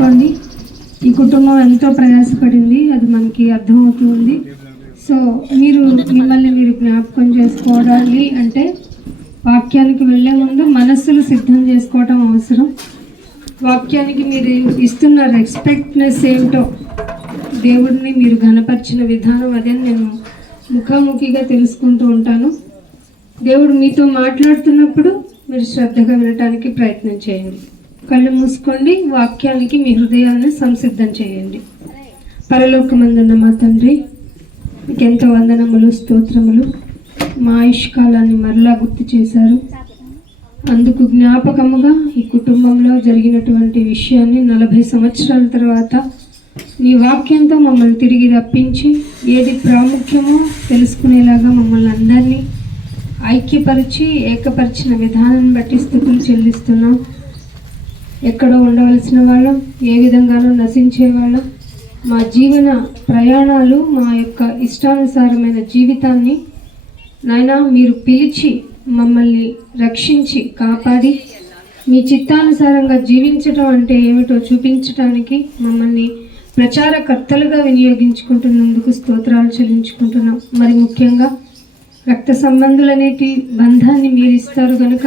చేసుకోండి. ఈ కుటుంబం ఎంతో ప్రయాసపడింది, అది మనకి అర్థమవుతుంది. సో మిమ్మల్ని మీరు జ్ఞాపకం చేసుకోవడాలి అంటే వాక్యానికి వెళ్ళే ముందు మనస్సులు సిద్ధం చేసుకోవటం అవసరం. వాక్యానికి మీరు ఇస్తున్న రెస్పెక్ట్నెస్ ఏంటో, దేవుడిని మీరు ఘనపరిచిన విధానం అదే నేను ముఖాముఖిగా తెలుసుకుంటూ ఉంటాను. దేవుడు మీతో మాట్లాడుతున్నప్పుడు మీరు శ్రద్ధగా వినటానికి ప్రయత్నం చేయండి. కళ్ళు మూసుకోండి, వాక్యానికి మీ హృదయాన్ని సంసిద్ధం చేయండి. పరలోకమందున్న మా తండ్రి, మీకెంతో వందనములు, స్తోత్రములు. మా ఆయుష్కాలాన్ని మరలా గుర్తు చేశారు. అందుకు జ్ఞాపకముగా ఈ కుటుంబంలో జరిగినటువంటి విషయాన్ని 40 సంవత్సరాల తర్వాత నీ వాక్యంతో మమ్మల్ని తిరిగి రప్పించి ఏది ప్రాముఖ్యమో తెలుసుకునేలాగా మమ్మల్ని అందరినీ ఐక్యపరిచి ఏకపరిచిన విధానాన్ని బట్టి స్తుతులు చెల్లిస్తున్నాం. ఎక్కడో ఉండవలసిన వాళ్ళం, ఏ విధంగానూ నశించేవాళ్ళం. మా జీవన ప్రయాణాలు, మా యొక్క ఇష్టానుసారమైన జీవితాన్ని నాయనా మీరు పిలిచి మమ్మల్ని రక్షించి కాపాడి మీ చిత్తానుసారంగా జీవించడం అంటే ఏమిటో చూపించడానికి మమ్మల్ని ప్రచారకర్తలుగా వినియోగించుకుంటున్నందుకు స్తోత్రాలు చెల్లించుకుంటున్నాం. మరి ముఖ్యంగా రక్త సంబంధులనేటి బంధాన్ని మీరు ఇస్తారు కనుక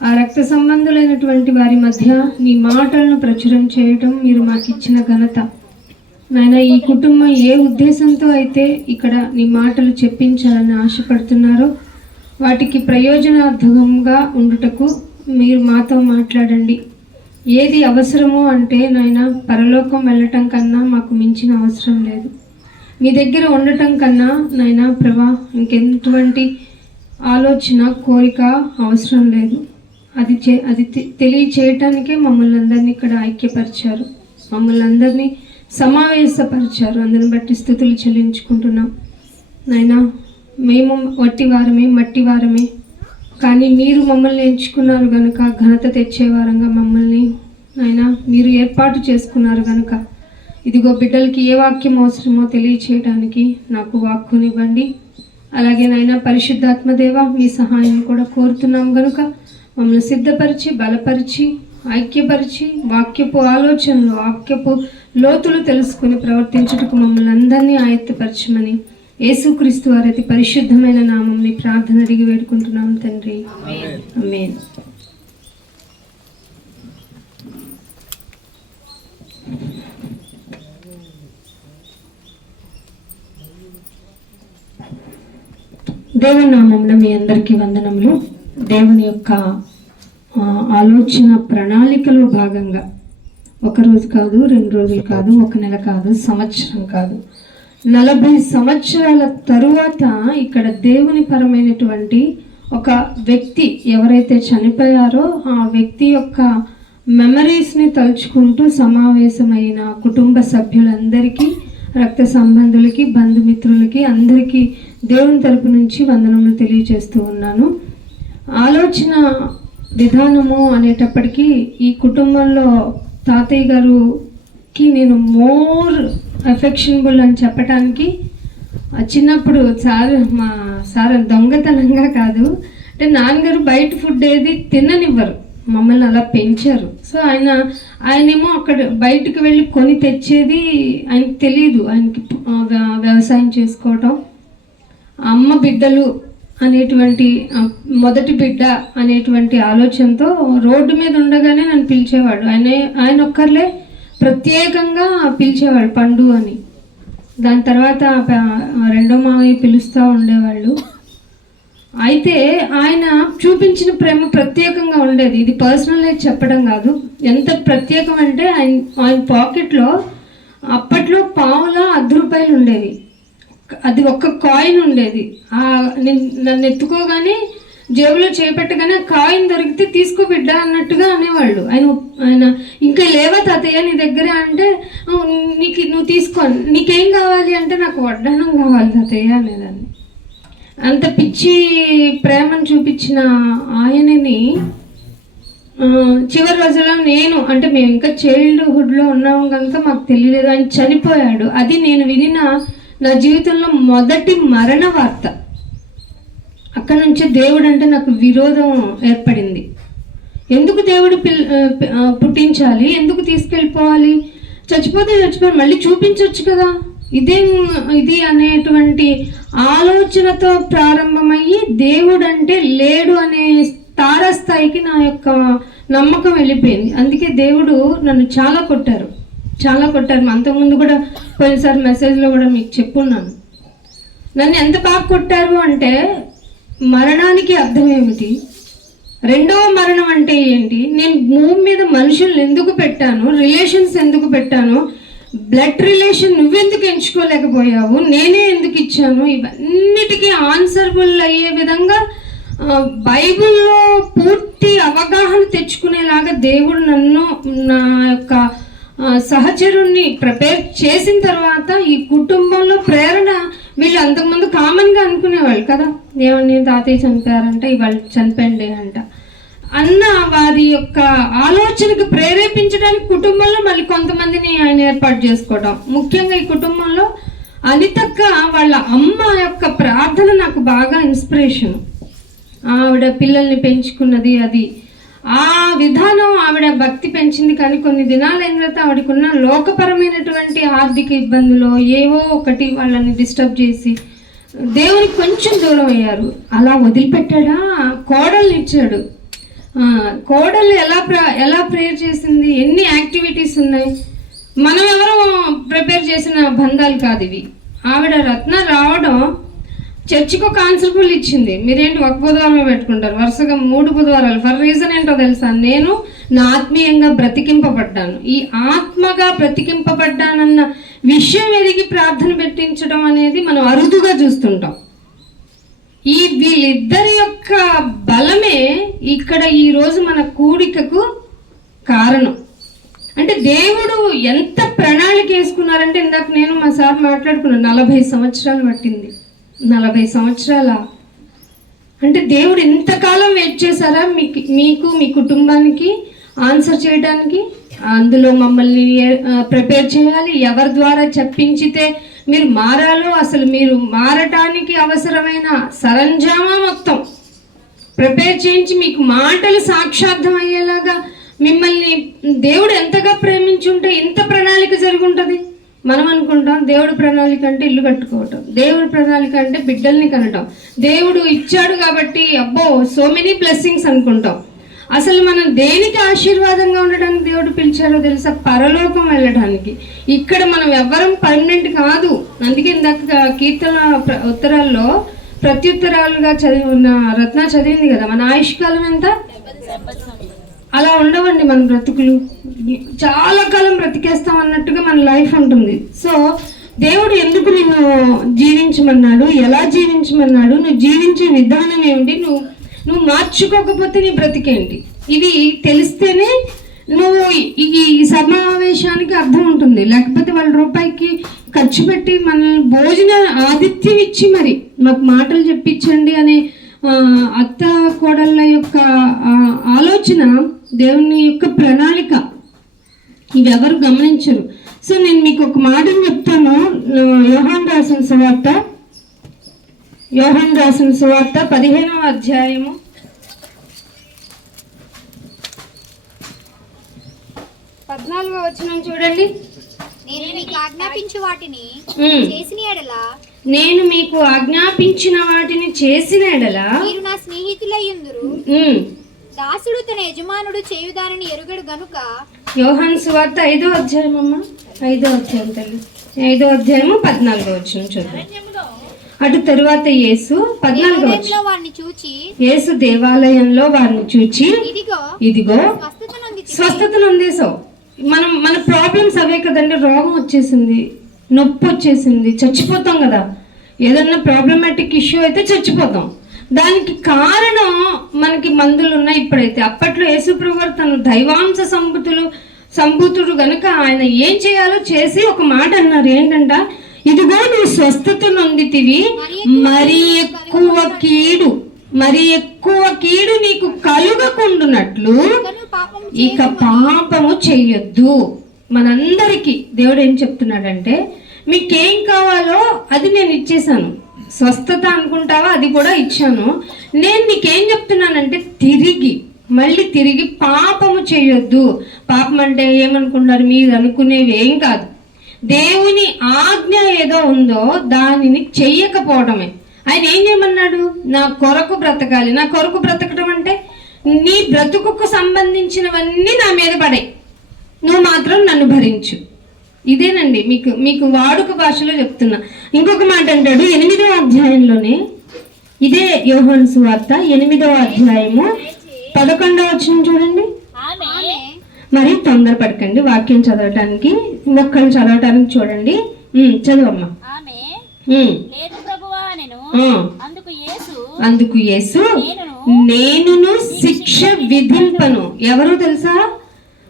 ఆ రక్త సంబంధులైనటువంటి వారి మధ్య నీ మాటలను ప్రచురం చేయటం మీరు మాకు ఇచ్చిన ఘనత. నాయన, ఈ కుటుంబం ఏ ఉద్దేశంతో అయితే ఇక్కడ నీ మాటలు చెప్పించాలని ఆశపడుతున్నారో వాటికి ప్రయోజనార్థంగా ఉండుటకు మీరు మాతో మాట్లాడండి. ఏది అవసరమో అంటే నాయన, పరలోకం వెళ్ళటం కన్నా మాకు మించిన అవసరం లేదు. మీ దగ్గర ఉండటం కన్నా నాయన ప్రభా ఇంకెటువంటి ఆలోచన, కోరిక అవసరం లేదు. అది తెలియచేయటానికే మమ్మల్ని అందరినీ ఇక్కడ ఐక్యపరిచారు, మమ్మల్ని అందరినీ సమావేశపరిచారు. అందుని బట్టి స్తుతులు చెల్లించుకుంటున్నాం. నాయనా, మేము వట్టివారమే, మట్టివారమే, కానీ మీరు మమ్మల్ని ఎంచుకున్నారు కనుక ఘనత తెచ్చేవారంగా మమ్మల్ని నాయనా మీరు ఏర్పాటు చేసుకున్నారు కనుక ఇదిగో బిడ్డలకి ఏ వాక్యం అవసరమో తెలియచేయడానికి నాకు వాక్కునివ్వండి. అలాగే నాయనా పరిశుద్ధాత్మదేవ మీ సహాయం కూడా కోరుతున్నాం కనుక మమ్మల్ని సిద్ధపరిచి, బలపరిచి, ఐక్యపరిచి వాక్యపు ఆలోచనలు, వాక్యపు లోతులు తెలుసుకుని ప్రవర్తించుటకు మమ్మల్ని అందరినీ ఆయత్తపరచమని యేసుక్రీస్తు వారి అతి పరిశుద్ధమైన నామంని ప్రార్థన అడిగి వేడుకుంటున్నాం తండ్రి, ఆమేన్. దేవుని నామమున మీ అందరికీ వందనములు. దేవుని యొక్క ఆలోచన ప్రణాళికలో భాగంగా 1 రోజు కాదు, 2 రోజులు కాదు, 1 నెల కాదు, సంవత్సరం కాదు, 40 సంవత్సరాల తరువాత ఇక్కడ దేవుని పరమైనటువంటి ఒక వ్యక్తి ఎవరైతే చనిపోయారో ఆ వ్యక్తి యొక్క మెమరీస్ని తలుచుకుంటూ సమావేశమైన కుటుంబ సభ్యులందరికీ, రక్త సంబంధులకి, బంధుమిత్రులకి అందరికీ దేవుని తరపు నుంచి వందనములు తెలియజేస్తూ ఉన్నాను. ఆలోచన విధానము అనేటప్పటికీ ఈ కుటుంబంలో తాతయ్య గారుకి నేను మోర్ ఎఫెక్షనబుల్ అని చెప్పడానికి చిన్నప్పుడు మా సార్ దొంగతనంగా కాదు, అంటే నాన్నగారు బయట ఫుడ్ ఏది తిననివ్వరు, మమ్మల్ని అలా పెంచారు. సో ఆయనేమో అక్కడ బయటకు వెళ్ళి కొని తెచ్చేది ఆయనకి తెలియదు. ఆయనకి వ్యవసాయం చేసుకోవటం, అమ్మ బిడ్డలు అనేటువంటి మొదటి బిడ్డ అనేటువంటి ఆలోచనతో రోడ్డు మీద ఉండగానే నన్ను పిలిచేవాడు. ఆయన ఒక్కర్లే ప్రత్యేకంగా పిలిచేవాడు పండు అని. దాని తర్వాత రెండో మావయ్య పిలుస్తూ ఉండేవాళ్ళు. అయితే ఆయన చూపించిన ప్రేమ ప్రత్యేకంగా ఉండేది. ఇది పర్సనల్ చెప్పడం కాదు, ఎంత ప్రత్యేకం అంటే ఆయన పాకెట్లో అప్పట్లో పావులా 10 రూపాయలు ఉండేవి. అది ఒక్క కాయిన్ ఉండేది. నన్ను ఎత్తుకోగానే జేబులో చేపట్టగానే కాయిన్ దొరికితే తీసుకో బిడ్డ అన్నట్టుగా అనేవాళ్ళు. ఆయన ఇంకా లేవా తాతయ్య నీ దగ్గర అంటే, నువ్వు తీసుకో, నీకేం కావాలి అంటే నాకు వడ్డానం కావాలి తాతయ్య అనేదాన్ని. అంత పిచ్చి ప్రేమను చూపించిన ఆయనని చివరి రోజుల్లో మేము ఇంకా చైల్డ్హుడ్లో ఉన్నాము కనుక మాకు తెలియలేదు. ఆయన చనిపోయాడు. అది నేను వినిన నా జీవితంలో మొదటి మరణ వార్త. అక్కడి నుంచి దేవుడు అంటే నాకు విరోధం ఏర్పడింది. ఎందుకు దేవుడు పుట్టించాలి, ఎందుకు తీసుకెళ్ళిపోవాలి? చచ్చిపోతే మళ్ళీ చూపించవచ్చు కదా, ఇది అనేటువంటి ఆలోచనతో ప్రారంభమయ్యి దేవుడు అంటే లేడు అనే తారస్థాయికి నా యొక్క నమ్మకం వెళ్ళిపోయింది. అందుకే దేవుడు నన్ను చాలా కొట్టారు. అంతకుముందు కూడా కొన్నిసారి మెసేజ్లో కూడా మీకు చెప్పున్నాను. నన్ను ఎంత బాగా కొట్టారు అంటే, మరణానికి అర్థం ఏమిటి, రెండవ మరణం అంటే ఏంటి, నేను భూమి మీద మనుషులను ఎందుకు పెట్టాను, రిలేషన్స్ ఎందుకు పెట్టాను, బ్లడ్ రిలేషన్ నువ్వెందుకు ఎంచుకోలేకపోయావు, నేనే ఎందుకు ఇచ్చాను, ఇవన్నిటికీ ఆన్సరబుల్ అయ్యే విధంగా బైబిల్లో పూర్తి అవగాహన తెచ్చుకునేలాగా దేవుడు నన్ను, నా యొక్క సహచరుణ్ణి ప్రిపేర్ చేసిన తర్వాత ఈ కుటుంబంలో ప్రేరణ, వీళ్ళు అంతకుముందు కామన్గా అనుకునేవాళ్ళు కదా, ఏమని తాతయ్య చనిపోయారంట, ఇవాళ చనిపోయిండే అంట అన్న వారి యొక్క ఆలోచనకు ప్రేరేపించడానికి కుటుంబంలో మళ్ళీ కొంతమందిని ఆయన ఏర్పాటు చేసుకోవడం. ముఖ్యంగా ఈ కుటుంబంలో అనితక్క వాళ్ళ అమ్మ యొక్క ప్రార్థన నాకు బాగా ఇన్స్పిరేషన్. ఆవిడ పిల్లల్ని పెంచుకున్నది, అది ఆ విధానం ఆవిడ భక్తి పెంచింది. కానీ కొన్ని దినాలు అయిన తర్వాత ఆవిడకున్న లోకపరమైనటువంటి ఆర్థిక ఇబ్బందులు ఏవో ఒకటి వాళ్ళని డిస్టర్బ్ చేసి దేవునికి కొంచెం దూరం అయ్యారు. అలా వదిలిపెట్టాడా, కోడల్ని ఇచ్చాడు. కోడలు ఎలా ప్రేయర్ చేసింది, ఎన్ని యాక్టివిటీస్ ఉన్నాయి, మనం ఎవరో ప్రిపేర్ చేసిన బంధాలు కాదు ఇవి. ఆవిడ రత్న రావడం చర్చికి ఒక ఆన్సర్ఫుల్ ఇచ్చింది. మీరేంటి ఒక బుధవారమే పెట్టుకుంటారు, వరుసగా 3 బుధవారాలు. ఫర్ రీజన్ ఏంటో తెలుసా, నేను నా ఆత్మీయంగా బ్రతికింపబడ్డాను. ఈ ఆత్మగా బ్రతికింపబడ్డానన్న విషయం ఎరిగి ప్రార్థన పెట్టించడం అనేది మనం అరుదుగా చూస్తుంటాం. ఈ వీళ్ళిద్దరి యొక్క బలమే ఇక్కడ ఈరోజు మన కూడికకు కారణం. అంటే దేవుడు ఎంత ప్రణాళిక వేసుకున్నారంటే, ఇందాక నేను మా సార్ మాట్లాడుకున్నాను, 40 సంవత్సరాలు పట్టింది. 40 సంవత్సరాల అంటే దేవుడు ఎంతకాలం వెయిట్ చేశారా మీకు మీ కుటుంబానికి ఆన్సర్ చేయడానికి. అందులో మమ్మల్ని ప్రిపేర్ చేయాలి, ఎవరి ద్వారా చెప్పించితే మీరు మారాలో, అసలు మీరు మారటానికి అవసరమైన సరంజామా మొత్తం ప్రిపేర్ చేయించి మీకు మాటలు సాక్షార్థం అయ్యేలాగా మిమ్మల్ని దేవుడు ఎంతగా ప్రేమించుంటే ఇంత ప్రణాళిక జరిగి ఉంటుంది. మనం అనుకుంటాం దేవుడి ప్రణాళిక అంటే ఇల్లు కట్టుకోవటం, దేవుడి ప్రణాళిక అంటే బిడ్డల్ని కనటం, దేవుడు ఇచ్చాడు కాబట్టి అబ్బో సో మెనీ బ్లెస్సింగ్స్ అనుకుంటాం. అసలు మనం దేనికి ఆశీర్వాదంగా ఉండడానికి దేవుడు పిలిచారో తెలుసా, పరలోకం వెళ్ళడానికి. ఇక్కడ మనం ఎవ్వరం పర్మనెంట్ కాదు. అందుకే ఇందాక కీర్తన ఉత్తరాల్లో ప్రత్యుత్తరాలుగా ఉన్న రత్న చదివింది కదా, మన ఆయుష్కాలం ఎంత. అలా ఉండవండి మన బ్రతుకులు, చాలా కాలం బ్రతికేస్తాం అన్నట్టుగా మన లైఫ్ ఉంటుంది. సో దేవుడు ఎందుకు నిన్ను జీవించమన్నాడు, ఎలా జీవించమన్నాడు, నువ్వు జీవించే విధానం ఏమిటి, నువ్వు మార్చుకోకపోతే నీ బ్రతికేంటి, ఇవి తెలిస్తేనే నువ్వు ఈ సమావేశానికి అర్థం ఉంటుంది. లేకపోతే వాళ్ళ రూపాయికి ఖర్చు పెట్టి మనల్ని భోజన ఆతిథ్యం ఇచ్చి మరి మాకు మాటలు చెప్పించండి అనే అత్త కోడళ్ళ యొక్క ఆలోచన, దేవుని యొక్క ప్రణాళిక, ఇవెవరు గమనించరు. సో నేను మీకు ఒక మాటను చెప్తాను. యోహాను రాసిన సువార్త 15వ అధ్యాయము 14వ వచనం చూడండి. నేను మీకు ఆజ్ఞాపించిన వాటిని చేసిన ఎడల మీరు నా స్నేహితులయ్యుందురు. దాసుడు తన యజమానుడు చేయుదానని ఎరుగడు గనుక. యోహాను సువార్త 5వ అధ్యాయం అమ్మ, 5వ అధ్యాయం తల్లి, 5వ అధ్యాయము 14వ వచనం చూద్దాం. అటు తరువాత యేసు 14వ వచనం, యేసు దేవాలయంలో వారిని చూచి ఇదిగో స్వస్థత నొందేశావు. మన ప్రాబ్లమ్స్ అవే కదండి. రోగం వచ్చేసింది, నొప్పి వచ్చేసింది, చచ్చిపోతాం కదా. ఏదన్నా ప్రాబ్లమాటిక్ ఇష్యూ అయితే చచ్చిపోతాం. దానికి కారణం మనకి మందులు ఉన్నాయి ఇప్పుడైతే. అప్పట్లో యేసుప్రభు వారు తను దైవాంశ సంభూతుడు గనుక ఆయన ఏం చేయాలో చేసి ఒక మాట అన్నారు. ఏంటంట, ఇదిగో నువ్వు స్వస్థత నొందితివి, మరి ఎక్కువ కీడు నీకు కలుగకుండునట్లు ఇక పాపము చెయ్యొద్దు. మనందరికీ దేవుడు ఏం చెప్తున్నాడంటే, మీకేం కావాలో అది నేను ఇచ్చేసాను. స్వస్థత అనుకుంటావా, అది కూడా ఇచ్చాను. నేను నీకేం చెప్తున్నానంటే, తిరిగి మళ్ళీ తిరిగి పాపము చేయొద్దు. పాపం అంటే ఏమనుకుంటారు మీరు అనుకునేవి ఏం కాదు. దేవుని ఆజ్ఞ ఏదో ఉందో దానిని చెయ్యకపోవడమే. ఆయన ఏం చేయమన్నాడు? నా కొరకు బ్రతకాలి. నా కొరకు బ్రతకడం అంటే నీ బ్రతుకుకు సంబంధించినవన్నీ నా మీద పడే, నువ్వు మాత్రం నన్ను భరించు. ఇదేనండి మీకు వాడుక భాషలో చెప్తున్నా. ఇంకొక మాట అంటాడు 8వ అధ్యాయంలోనే, ఇదే యోహాను సువార్త 8వ అధ్యాయము 11వ వచనం చూడండి. మరి తొందరపడకండి వాక్యం చదవటానికి, ఒక్కళ్ళు చదవటానికి చూడండి. చదవమ్మా. అందుకు యేసు నేనును శిక్ష విధింపను. ఎవరు తెలుసా?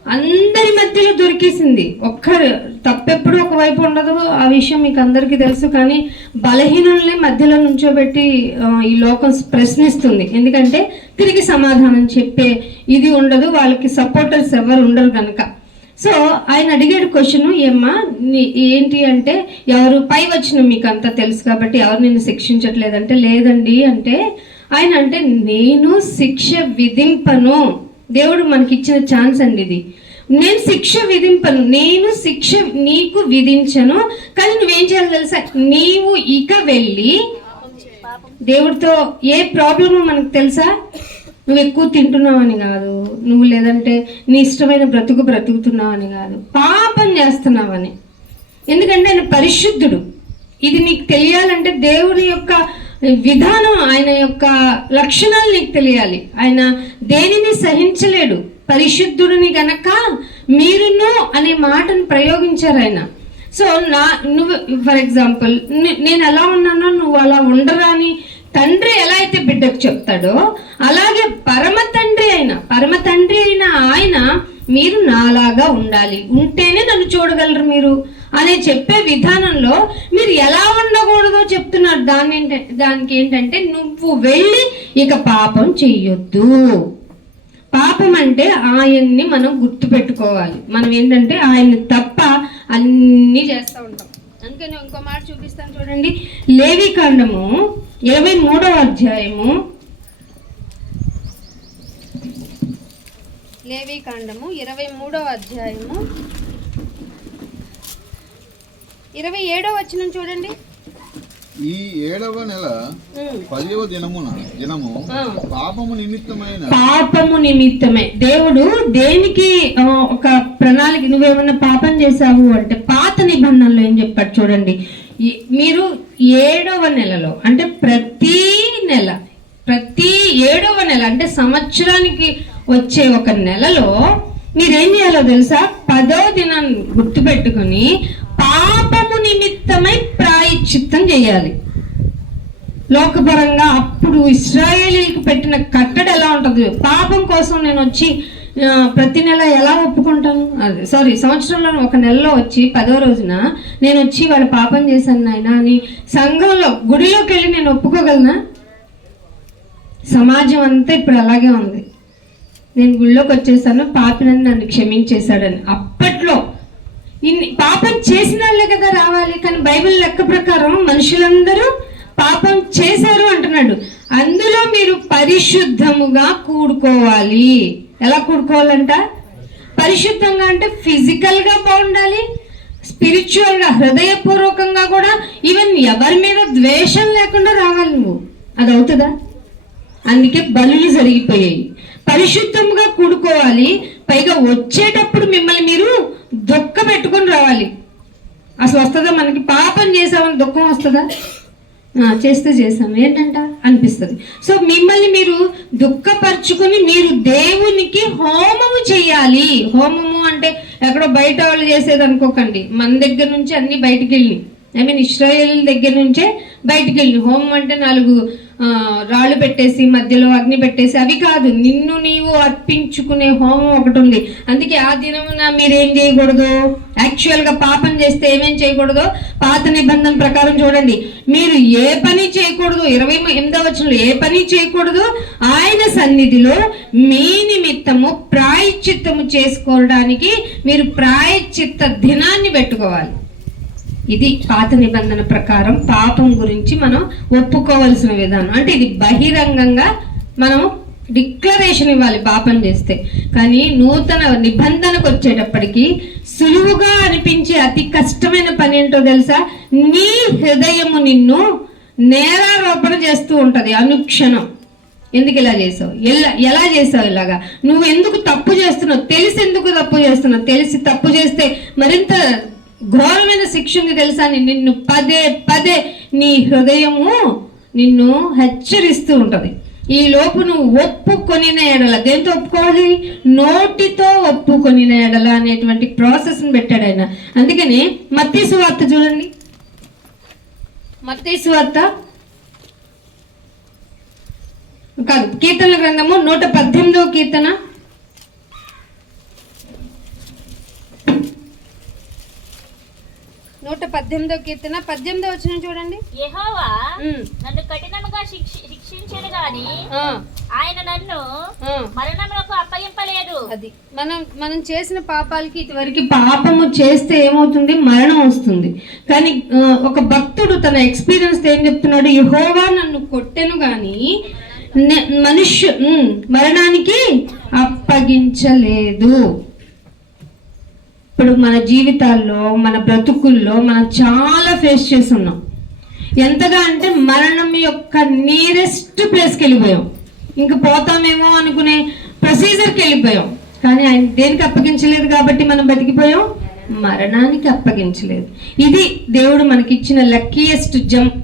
అందరి మధ్యలో దొరికేసింది. ఒక్కరు తప్పెప్పుడు ఒకవైపు ఉండదు, ఆ విషయం మీకు అందరికీ తెలుసు. కానీ బలహీనుల్ని మధ్యలో నుంచోబెట్టి ఈ లోకం ప్రశ్నిస్తుంది. ఎందుకంటే తిరిగి సమాధానం చెప్పే ఇది ఉండదు, వాళ్ళకి సపోర్టర్స్ ఎవరు ఉండరు కనుక. సో ఆయన అడిగాడు క్వశ్చన్, ఏమ్మా ఏంటి అంటే, ఎవరు పై వచ్చిన మీకు అంతా తెలుసు కాబట్టి ఎవరు నిన్ను శిక్షించట్లేదంటే, లేదండి అంటే ఆయన అంటే నేను శిక్ష విధింపను. దేవుడు మనకిచ్చిన ఛాన్స్ అండి ఇది. నేను శిక్ష విధింపను, నేను శిక్ష నీకు విధించను. కానీ నువ్వేం చేయాలి తెలుసా? నీవు ఇక వెళ్ళి దేవుడితో ఏ ప్రాబ్లము మనకు తెలుసా? నువ్వు ఎక్కువ తింటున్నావని కాదు, నువ్వు లేదంటే నీ ఇష్టమైన బ్రతుకుతున్నావని కాదు, పాపం చేస్తున్నావని. ఎందుకంటే ఆయన పరిశుద్ధుడు. ఇది నీకు తెలియాలంటే దేవుని యొక్క విధానం, ఆయన యొక్క లక్షణాలు నీకు తెలియాలి. ఆయన దేనిని సహించలేడు, పరిశుద్ధుడిని గనక మీరును అనే మాటను ప్రయోగించారు ఆయన. సో నువ్వు ఫర్ ఎగ్జాంపుల్ నేను ఎలా ఉన్నానో నువ్వు అలా ఉండరా అని తండ్రి ఎలా అయితే బిడ్డకు చెప్తాడో, అలాగే పరమ తండ్రి అయిన ఆయన మీరు నాలాగా ఉండాలి, ఉంటేనే నన్ను చూడగలరు మీరు అనే చెప్పే విధానంలో మీరు ఎలా ఉండకూడదో చెప్తున్నారు. దానికి ఏంటంటే నువ్వు వెళ్ళి ఇక పాపం చెయ్యొద్దు. పాపం అంటే ఆయన్ని మనం గుర్తుపెట్టుకోవాలి. మనం ఏంటంటే ఆయన్ని తప్ప అన్నీ చేస్తూ ఉంటాం. అందుకని ఇంకో మాట చూపిస్తాను చూడండి. లేవికాండము 23వ అధ్యాయము, లేవికాండము 23వ అధ్యాయము 27వ వచనం చూడండి. ఈ 7వ నెల 10వ దినము పాపము నిమిత్తమే దేవుడు దేనికి ఒక ప్రణాళిక. నువ్వేమన్నా పాపం చేసావు అంటే పాత నిబంధనలో ఏం చెప్పాడు చూడండి. మీరు 7వ నెలలో అంటే ప్రతి 7వ నెల అంటే సంవత్సరానికి వచ్చే ఒక నెలలో మీరేం చేయాలో తెలుసా? 10వ దినాన్ని గుర్తుపెట్టుకుని పాపము నిమిత్తమై ప్రాయశ్చిత్తం చేయాలి. లోకపరంగా అప్పుడు ఇశ్రాయేలీలకు పెట్టిన కట్టడి ఎలా ఉంటుంది? పాపం కోసం నేను వచ్చి ప్రతి నెల ఎలా ఒప్పుకుంటాను? సంవత్సరంలో ఒక నెలలో వచ్చి 10వ రోజున నేను వచ్చి వాడు పాపం చేశాను నాయన అని సంఘంలో గుడిలోకి వెళ్ళి నేను ఒప్పుకోగలనా? సమాజం అంతా ఇప్పుడు అలాగే ఉంది. నేను గుడిలోకి వచ్చేసాను, పాపినని నన్ను క్షమించేశాడని. అప్పట్లో పాపం చేసిన వాళ్ళే కదా రావాలి. కానీ బైబిల్ లెక్క ప్రకారం మనుషులందరూ పాపం చేశారు అంటున్నాడు. అందులో మీరు పరిశుద్ధముగా కూడుకోవాలి. ఎలా కూడుకోవాలంట? పరిశుద్ధంగా అంటే ఫిజికల్గా బాగుండాలి, స్పిరిచువల్గా హృదయపూర్వకంగా కూడా, ఈవెన్ ఎవరి మీద ద్వేషం లేకుండా రావాలి నువ్వు. అది అవుతుందా? అందుకే బలులు జరిగిపోయాయి. పరిశుద్ధంగా కూడుకోవాలి. పైగా వచ్చేటప్పుడు మిమ్మల్ని మీరు దుఃఖ పెట్టుకొని రావాలి. అసలు వస్తుందా మనకి? పాపం చేసామని దుఃఖం వస్తుందా? చేస్తే చేసాము ఏంటంట అనిపిస్తుంది. సో మిమ్మల్ని మీరు దుఃఖపరుచుకుని మీరు దేవునికి హోమము చేయాలి. హోమము అంటే ఎక్కడో బయట వాళ్ళు చేసేది అనుకోకండి. మన దగ్గర నుంచి అన్ని బయటికి వెళ్ళి, ఇశ్రాయేల్ దగ్గర నుంచే బయటికి వెళ్ళి. హోమం అంటే 4 రాళ్ళు పెట్టేసి మధ్యలో అగ్ని పెట్టేసి అవి కాదు, నిన్ను నీవు అర్పించుకునే హోమం ఒకటి ఉంది. అందుకే ఆ దినమున మీరేం చేయకూడదు? యాక్చువల్గా పాపం చేస్తే ఏమేం చేయకూడదు? పాత నిబంధన ప్రకారం చూడండి, మీరు ఏ పని చేయకూడదు. 28వ వచనంలో ఏ పని చేయకూడదు. ఆయన సన్నిధిలో మీ నిమిత్తము ప్రాయశ్చిత్తము చేసుకోవడానికి మీరు ప్రాయశ్చిత్త దినాన్ని పెట్టుకోవాలి. ఇది పాత నిబంధన ప్రకారం పాపం గురించి మనం ఒప్పుకోవలసిన విధానం. అంటే ఇది బహిరంగంగా మనం డిక్లరేషన్ ఇవ్వాలి పాపం చేస్తే. కానీ నూతన నిబంధనకు వచ్చేటప్పటికి సులువుగా అనిపించే అతి కష్టమైన పని ఏంటో తెలుసా? నీ హృదయము నిన్ను నేరారోపణ చేస్తూ ఉంటది అనుక్షణం. ఎందుకు ఇలా చేసావు, ఎలా చేసావు, ఇలాగా నువ్వు ఎందుకు తప్పు చేస్తున్నావు, తెలిసి ఎందుకు తప్పు చేస్తున్నావు, తెలిసి తప్పు చేస్తే మరింత ఘోరమైన శిక్ష ఉంది తెలుసా అని నిన్ను పదే పదే నీ హృదయము నిన్ను హెచ్చరిస్తూ ఉంటది. ఈ లోపు నువ్వు ఒప్పుకొనిన ఎడల, దేంతో ఒప్పుకోవాలి? నోటితో ఒప్పుకొనిన ఎడల అనేటువంటి ప్రాసెస్ని పెట్టాడు ఆయన. అందుకని మత్తయి సువార్త చూడండి, మత్తయి సువార్త కాదు, కీర్తనల గ్రంథము 118వ కీర్తన 118వ కీర్తన 18వ వచనం చూడండి. యెహోవా నన్ను కఠినముగా శిక్షించెను గాని ఆయన నన్ను మరణములకు అప్పగింపలేదు. అది మనం చేసిన పాపాలకి ఇదివరకు పాపము చేస్తే ఏమవుతుంది? మరణం వస్తుంది. కానీ ఒక భక్తుడు తన ఎక్స్పీరియన్స్ ఏం చెప్తున్నాడు? యెహోవా నన్ను కొట్టెను గాని మరణానికి అప్పగించలేదు. ఇప్పుడు మన జీవితాల్లో, మన బ్రతుకుల్లో మనం చాలా ఫేస్ చేస్తున్నాం. ఎంతగా అంటే మరణం యొక్క నియరెస్ట్ ప్లేస్కి వెళ్ళిపోయాం. ఇంక పోతామేమో అనుకునే ప్రొసీజర్కి వెళ్ళిపోయాం. కానీ ఆయన దేనికి అప్పగించలేదు కాబట్టి మనం బతికిపోయాం, మరణానికి అప్పగించలేదు. ఇది దేవుడు మనకిచ్చిన లక్కీయెస్ట్ జంప్.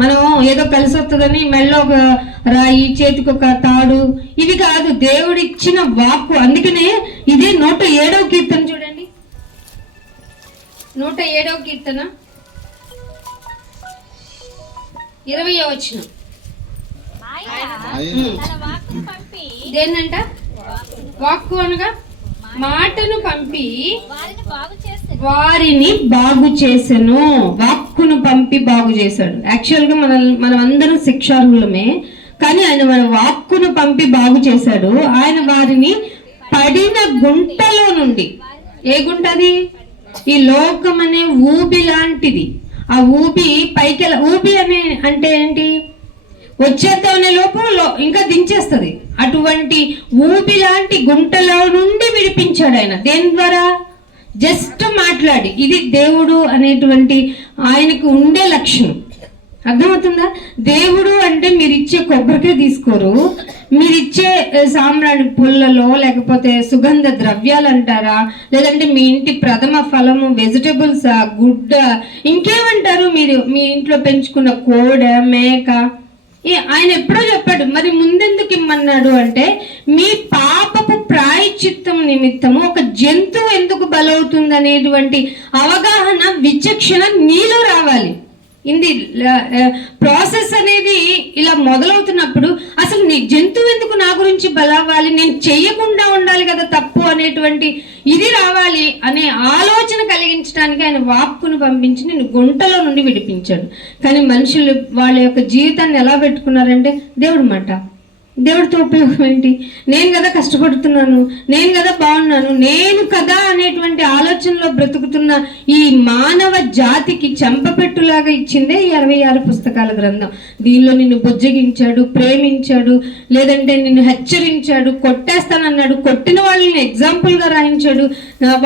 మనం ఏదో కలిసి వస్తుందని మెళ్ళో ఒక రాయి, చేతికి ఒక తాడు, ఇవి కాదు, దేవుడు ఇచ్చిన వాక్కు. అందుకనే ఇదే 107వ కీర్తన చూడండి, 107వ కీర్తన 20వ వచనం. తన వాక్కును పంపి, దేన్నంట? వాక్కు అనగా మాటను పంపి వారిని బాగు చేసెను. వాక్కును పంపి బాగు చేశాడు. యాక్చువల్గా మనం అందరం శిక్షార్హులమే, కానీ ఆయన మన వాక్కును పంపి బాగు చేశాడు. ఆయన వారిని పడిన గుంటలో నుండి, ఏ గుంట అది? ఈ లోకం అనే ఊబి లాంటిది. ఆ ఊబి పైకి, ఊబి అంటే ఏంటి? వచ్చేద్దామనే లోపు ఇంకా దించేస్తుంది. అటువంటి ఊబి లాంటి గుంటలో నుండి విడిపించాడు ఆయన. దేని ద్వారా? జస్ట్ మాట్లాడి. ఇది దేవుడు అనేటువంటి ఆయనకు ఉండే లక్షణం. అర్థమవుతుందా? దేవుడు అంటే మీరు ఇచ్చే కొబ్బరికాయ తీసుకోరు, మీరు ఇచ్చే సాంబ్రాణి పుల్లలో, లేకపోతే సుగంధ ద్రవ్యాలు అంటారా, లేదంటే మీ ఇంటి ప్రథమ ఫలము వెజిటబుల్స్, గుడ్డ, ఇంకేమంటారు మీరు మీ ఇంట్లో పెంచుకున్న కోడె, మేక. ఆయన ఎప్పుడో చెప్పాడు. మరి ముందెందుకు ఇమ్మన్నాడు అంటే, మీ పాపపు ప్రాయశ్చిత్తం నిమిత్తము ఒక జంతువు ఎందుకు బలవుతుంది అనేటువంటి అవగాహన, విచక్షణ నీలో రావాలి. ఇది ప్రాసెస్ అనేది ఇలా మొదలవుతున్నప్పుడు అసలు నీ జంతువు ఎందుకు నా గురించి బలవ్వాలి, నేను చెయ్యకుండా ఉండాలి కదా తప్పు అనేటువంటి ఇది రావాలి అనే ఆలోచన కలిగించడానికి ఆయన వాక్కును పంపించి నేను గుంటలో నుండి విడిపించాడు. కానీ మనుషులు వాళ్ళ యొక్క జీవితాన్ని ఎలా పెట్టుకున్నారంటే, దేవుడు మాట, దేవుడితో ఉపయోగం ఏంటి? నేను కదా కష్టపడుతున్నాను, నేను కదా బాగున్నాను, నేను కదా అనేటువంటి ఆలోచనలో బ్రతుకుతున్న ఈ మానవ జాతికి చెంపపెట్టులాగా ఇచ్చిందే ఈ 66 పుస్తకాల గ్రంథం. దీనిలో నిన్ను బుజ్జగించాడు, ప్రేమించాడు, లేదంటే నిన్ను హెచ్చరించాడు, కొట్టేస్తానన్నాడు, కొట్టిన వాళ్ళని ఎగ్జాంపుల్గా రాయించాడు,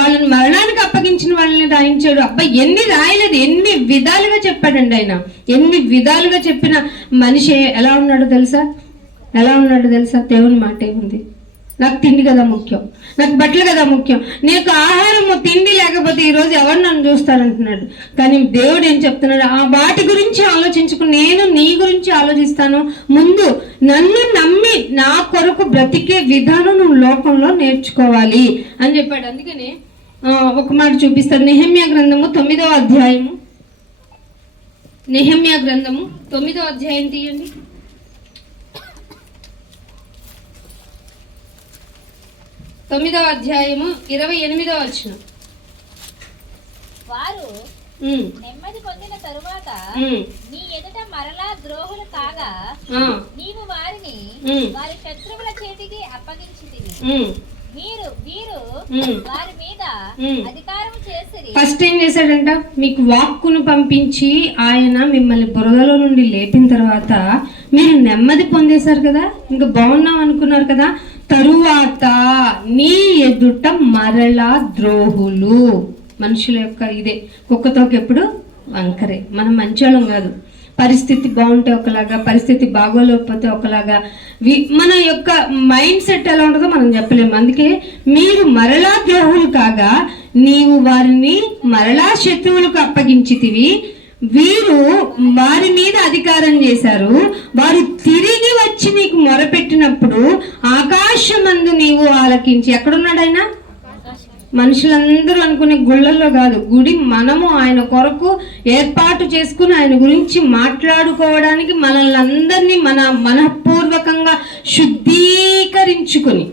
వాళ్ళని మరణానికి అప్పగించిన వాళ్ళని రాయించాడు. అబ్బా, ఎన్ని రాయలేదు, ఎన్ని విధాలుగా చెప్పాడండి ఆయన. ఎన్ని విధాలుగా చెప్పిన మనిషి ఎలా ఉన్నాడో తెలుసా? దేవుని మాటే ఉంది. నాకు తిండి కదా ముఖ్యం, నాకు బట్టలు కదా ముఖ్యం, నీకు ఆహారము తిండి లేకపోతే ఈరోజు ఎవరు నన్ను చూస్తారంటున్నాడు. కానీ దేవుడు ఏం చెప్తున్నాడు? ఆ వాటి గురించి ఆలోచించుకుని నేను నీ గురించి ఆలోచిస్తాను. ముందు నన్ను నమ్మి నా కొరకు బ్రతికే విధానం నువ్వు లోకంలో నేర్చుకోవాలి అని చెప్పాడు. అందుకనే ఒక మాట చూపిస్తాను. నెహెమ్యా గ్రంథము 9వ అధ్యాయము, నెహెమ్యా గ్రంథము 9వ అధ్యాయం తీయండి. 9వ అధ్యాయము 28వ వచనం. వారు నెమ్మది పొందిన తరువాత నీ ఎదుట మరలా ద్రోహులు కాగా నీవు వారిని వారి శత్రువుల చేతికి అప్పగించితివి. వీరు వారి మీద అధికారం చేసిరి. ఫస్ట్ ఏం చేశాడంట? మీకు వాక్కును పంపించి ఆయన మిమ్మల్ని బురదలో నుండి లేపిన తర్వాత మీరు నెమ్మది పొందేశారు కదా, ఇంకా బాగున్నాం అనుకున్నారు కదా. తరువాత నీ ఎదుట మరలా ద్రోహులు. మనుషుల యొక్క ఇదే కుక్కతోక ఎప్పుడు వంకరే. మనం మంచోళం కాదు. పరిస్థితి బాగుంటే ఒకలాగా, పరిస్థితి బాగోలేకపోతే ఒకలాగా. మన యొక్క మైండ్ సెట్ ఎలా ఉంటుందో మనం చెప్పలేము. అందుకే మీరు మరలా ద్రోహులు కాగా నీవు వారిని మరలా శత్రువులకు అప్పగించితివి. వీరు వారి మీద అధికారం చేశారు. వారు తిరిగి వచ్చి నీకు మొరపెట్టినప్పుడు ఆకాశమందు నీవు ఆలకించి. ఎక్కడున్నాడు ఆయన? మనుషులందరూ అనుకునే గుళ్ళల్లో కాదు, గుడి మనము ఆయన కొరకు ఏర్పాటు చేసుకుని ఆయన గురించి మాట్లాడుకోవడానికి మనల్ని అందరినీ మనఃపూర్వకంగా శుద్ధీకరించుకొని,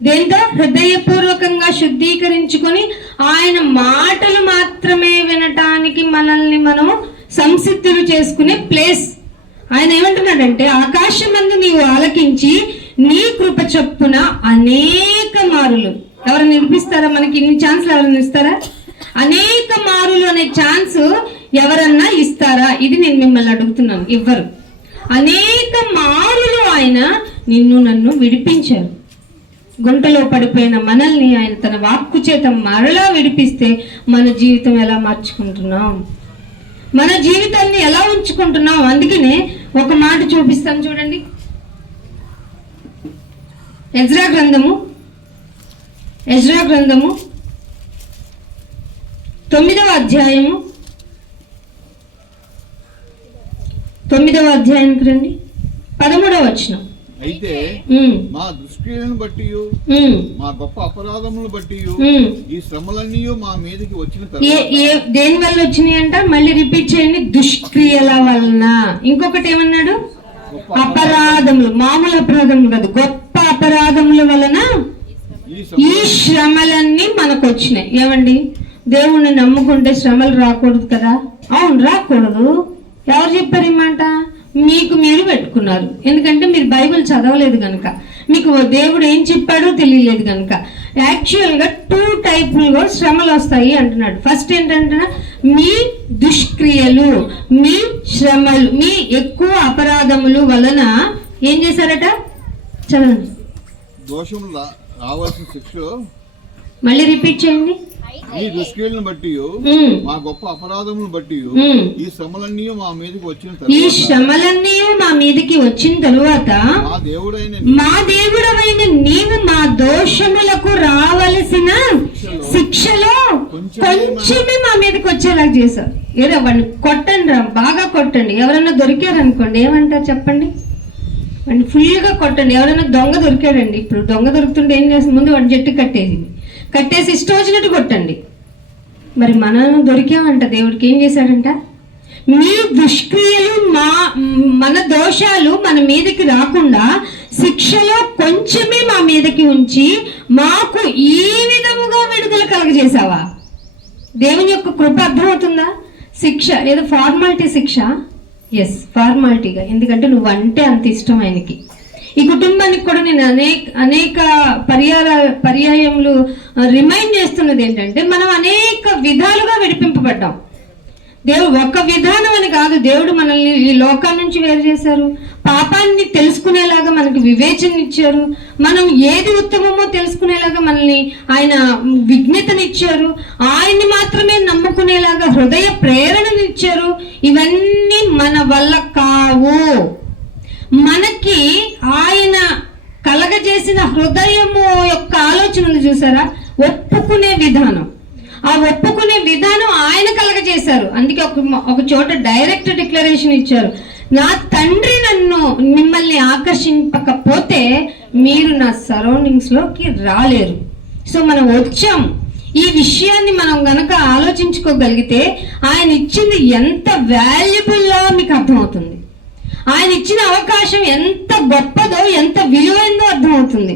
దేంతో? హృదయపూర్వకంగా శుద్ధీకరించుకొని ఆయన మాటలు మాత్రమే వినటానికి మనల్ని మనం సంసిద్ధులు చేసుకునే ప్లేస్. ఆయన ఏమంటున్నాడంటే, ఆకాశమందు నీవు ఆలకించి నీ కృప చొప్పున అనేక మారులు. ఎవరైనా వినిపిస్తారా? మనకి ఇన్ని ఛాన్స్లు ఎవరైనా ఇస్తారా? అనేక మారులు అనే ఛాన్స్ ఎవరన్నా ఇస్తారా? ఇది నేను మిమ్మల్ని అడుగుతున్నాను. ఇవ్వరు. అనేక మారులు ఆయన నిన్ను నన్ను విడిపించారు. గుంటలో పడిపోయిన మనల్ని ఆయన తన వాక్కు చేత మరలా విడిపిస్తే మన జీవితం ఎలా మార్చుకుంటున్నాం, మన జీవితాన్ని ఎలా ఉంచుకుంటున్నాం? అందుకనే ఒక మాట చూపిస్తాను చూడండి. ఎజ్రా గ్రంథము 9వ అధ్యాయము 9వ అధ్యాయానికి రండి. 13వ వచనం. అయితే మా దుష్క్రియలను బట్టి మా గొప్ప అపరాధములను బట్టి ఈ శ్రమలన్నీ మా మీదకి వచ్చిన దేని వల్ల వచ్చినాయి అంట? మళ్ళీ రిపీట్ చేయండి. దుష్క్రియల వలన. ఇంకొకటి ఏమన్నాడు? అపరాధములు. మామూలు అపరాధములు కాదు, గొప్ప అపరాధముల వలన ఈ శ్రమలన్నీ మనకు వచ్చినాయి. ఏమండి, దేవుణ్ణి నమ్ముకుంటే శ్రమలు రాకూడదు కదా? అవును, రాకూడదు. ఎవరు చెప్పారు ఈ మాట? మీకు మీరు పెట్టుకున్నారు. ఎందుకంటే మీరు బైబిల్ చదవలేదు కనుక, మీకు దేవుడు ఏం చెప్పాడో తెలియలేదు కనుక. యాక్చువల్గా 2 టైపులుగా శ్రమలు వస్తాయి అంటున్నాడు. ఫస్ట్ ఏంటంటే మీ దుష్క్రియలు, మీ శ్రమలు, మీ ఎక్కువ అపరాధములు వలన ఏం చేశారట? చదవండి. దోషములు రావాల్సిన శిక్ష మళ్ళీ రిపీట్ చేయండి. ఈ దుష్క్రియలను బట్టి మా గొప్ప అపరాధములను బట్టి ఈ శ్రమలన్నీ మా మీదకి వచ్చిన తరువాత మా దేవుడవైన నీవు మా దోషములకు రావలసిన శిక్షలో కొంచెమే మా మీదకి వచ్చేలాగా చేశారు. ఏదో వాడిని కొట్టండి రా, బాగా కొట్టండి. ఎవరన్నా దొరికారనుకోండి, ఏమంటారు చెప్పండి? వాడిని ఫుల్గా కొట్టండి. ఎవరైనా దొంగ దొరికాడండి, ఇప్పుడు దొంగ దొరుకుతుంటే ఏం చేస్తుంది? ముందు వాడి జట్టు కట్టేసి ఇష్టం వచ్చినట్టు కొట్టండి. మరి మనం దొరికామంట. దేవుడికి ఏం చేశాడంట? మీ దుష్క్రియలు, మన దోషాలు మన మీదకి రాకుండా శిక్షలో కొంచెమే మా మీదకి ఉంచి మాకు ఈ విధముగా విడుదల కలగజేసావా? దేవుని యొక్క కృప అర్థమవుతుందా? శిక్ష ఏదో ఫార్మాలిటీ శిక్ష. ఎస్, ఫార్మాలిటీగా. ఎందుకంటే నువ్వు అంటే అంత ఇష్టం ఆయనకి. ఈ కుటుంబానికి కూడా నేను అనేక పర్యాయములు రిమైండ్ చేస్తున్నది ఏంటంటే, మనం అనేక విధాలుగా విడిపింపబడ్డాం. దేవుడు ఒక విధానం అని కాదు. దేవుడు మనల్ని ఈ లోకాల నుంచి వేరు చేశారు. పాపాన్ని తెలుసుకునేలాగా మనకి వివేచన ఇచ్చారు. మనం ఏది ఉత్తమమో తెలుసుకునేలాగా మనల్ని ఆయన విజ్ఞతనిచ్చారు. ఆయన్ని మాత్రమే నమ్ముకునేలాగా హృదయ ప్రేరణనిచ్చారు. ఇవన్నీ మన వల్ల కావు. మనకి ఆయన కలగజేసిన హృదయము యొక్క ఆలోచనలు చూసారా? ఒప్పుకునే విధానం. ఆ ఒప్పుకునే విధానం ఆయన కలగజేశారు. అందుకే ఒక చోట డైరెక్ట్ డిక్లరేషన్ ఇచ్చారు. నా తండ్రి మిమ్మల్ని ఆకర్షింపకపోతే మీరు నా సరౌండింగ్స్ లోకి రాలేరు. సో మనం వచ్చాం. ఈ విషయాన్ని మనం గనక ఆలోచించుకోగలిగితే ఆయన ఇచ్చింది ఎంత వాల్యుబుల్లో మీకు అర్థమవుతుంది. ఆయన ఇచ్చిన అవకాశం ఎంత గొప్పదో, ఎంత విలువైందో అర్థమవుతుంది.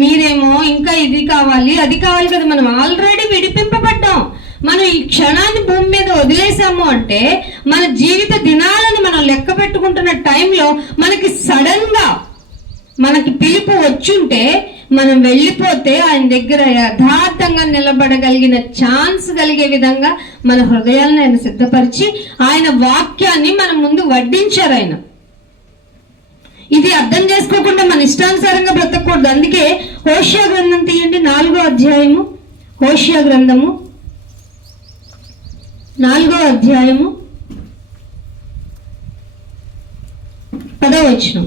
మీరేమో ఇంకా ఇది కావాలి అది కావాలి కదా. మనం ఆల్రెడీ విడిపింపబడ్డాం. మనం ఈ క్షణాన్ని భూమి మీద వదిలేసాము అంటే మన జీవిత దినాలను మనం లెక్క పెట్టుకుంటున్న టైంలో మనకి సడన్ గా మనకి పిలుపు వచ్చుంటే మనం వెళ్ళిపోతే ఆయన దగ్గర యథార్థంగా నిలబడగలిగిన ఛాన్స్ కలిగే విధంగా మన హృదయాలను ఆయన సిద్ధపరిచి ఆయన వాక్యాన్ని మన ముందు వడ్డించారు ఆయన. ఇది అర్థం చేసుకోకుండా మన ఇష్టానుసారంగా బ్రతకూడదు. అందుకే హోషియా గ్రంథం తీయండి, 4వ అధ్యాయము. హోషియా గ్రంథము 4వ అధ్యాయము 10వ వచనం.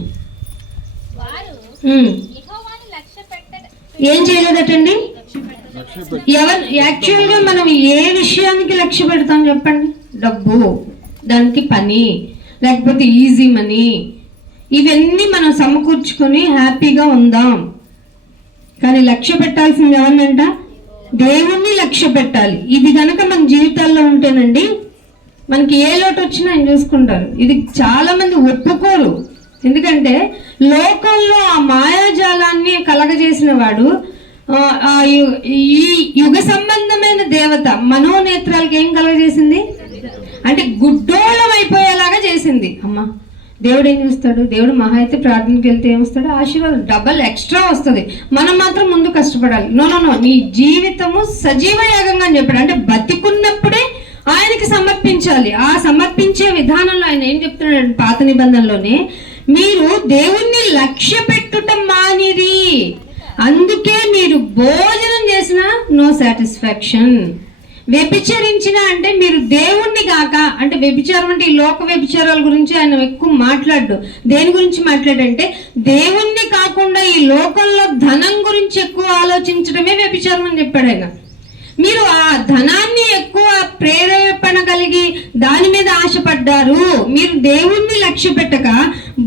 వారు ఉమ్. యెహోవాను లక్ష్యపెట్టక ఏం చేయలేదటండి? యాక్చువల్గా మనం ఏ విషయానికి లక్ష్య పెడతాం చెప్పండి? డబ్బు, దానికి పని, లేకపోతే ఈజీ మనీ, ఇవన్నీ మనం సమకూర్చుకొని హ్యాపీగా ఉందాం. కానీ లక్ష్య పెట్టాల్సింది ఎవరినంట? దేవుణ్ణి లక్ష్య పెట్టాలి. ఇది కనుక మన జీవితాల్లో ఉంటేనండి మనకి ఏ లోటు వచ్చినా ఆయన చూసుకుంటారు. ఇది చాలా మంది ఒప్పుకోరు. ఎందుకంటే లోకంలో ఆ మాయాజాలాన్ని కలగజేసిన వాడు ఈ యుగ సంబంధమైన దేవత మనోనేత్రాలకి ఏం కలగజేసింది అంటే గుడ్డోళం అయిపోయేలాగా చేసింది. అమ్మా దేవుడు ఏం చూస్తాడు? దేవుడు మహా అయితే ప్రార్థనకి వెళ్తే ఏమొస్తాడు? ఆశీర్వాదం డబల్ ఎక్స్ట్రా వస్తుంది. మనం మాత్రం ముందు కష్టపడాలి. నో నీ జీవితము సజీవ యాగంగా అని చెప్పాడు. అంటే బతికున్నప్పుడే ఆయనకి సమర్పించాలి. ఆ సమర్పించే విధానంలో ఆయన ఏం చెప్తున్నాడు? పాత నిబంధనలోనే మీరు దేవుణ్ణి లక్ష్య పెట్టుట మానిరి, అందుకే మీరు భోజనం చేసిన నో సాటిస్ఫాక్షన్. వ్యభిచరించిన అంటే మీరు దేవుణ్ణి కాక, అంటే వ్యభిచారం అంటే ఈ లోక వ్యభిచారాల గురించి ఆయన ఎక్కువ మాట్లాడు. దేని గురించి మాట్లాడంటే దేవుణ్ణి కాకుండా ఈ లోకంలో ధనం గురించి ఎక్కువ ఆలోచించడమే వ్యభిచారం అని చెప్పాడు ఆయన. మీరు ఆ ధనాన్ని ఎక్కువ ప్రేరేపణ కలిగి దాని మీద ఆశపడ్డారు. మీరు దేవుణ్ణి లక్ష్య పెట్టక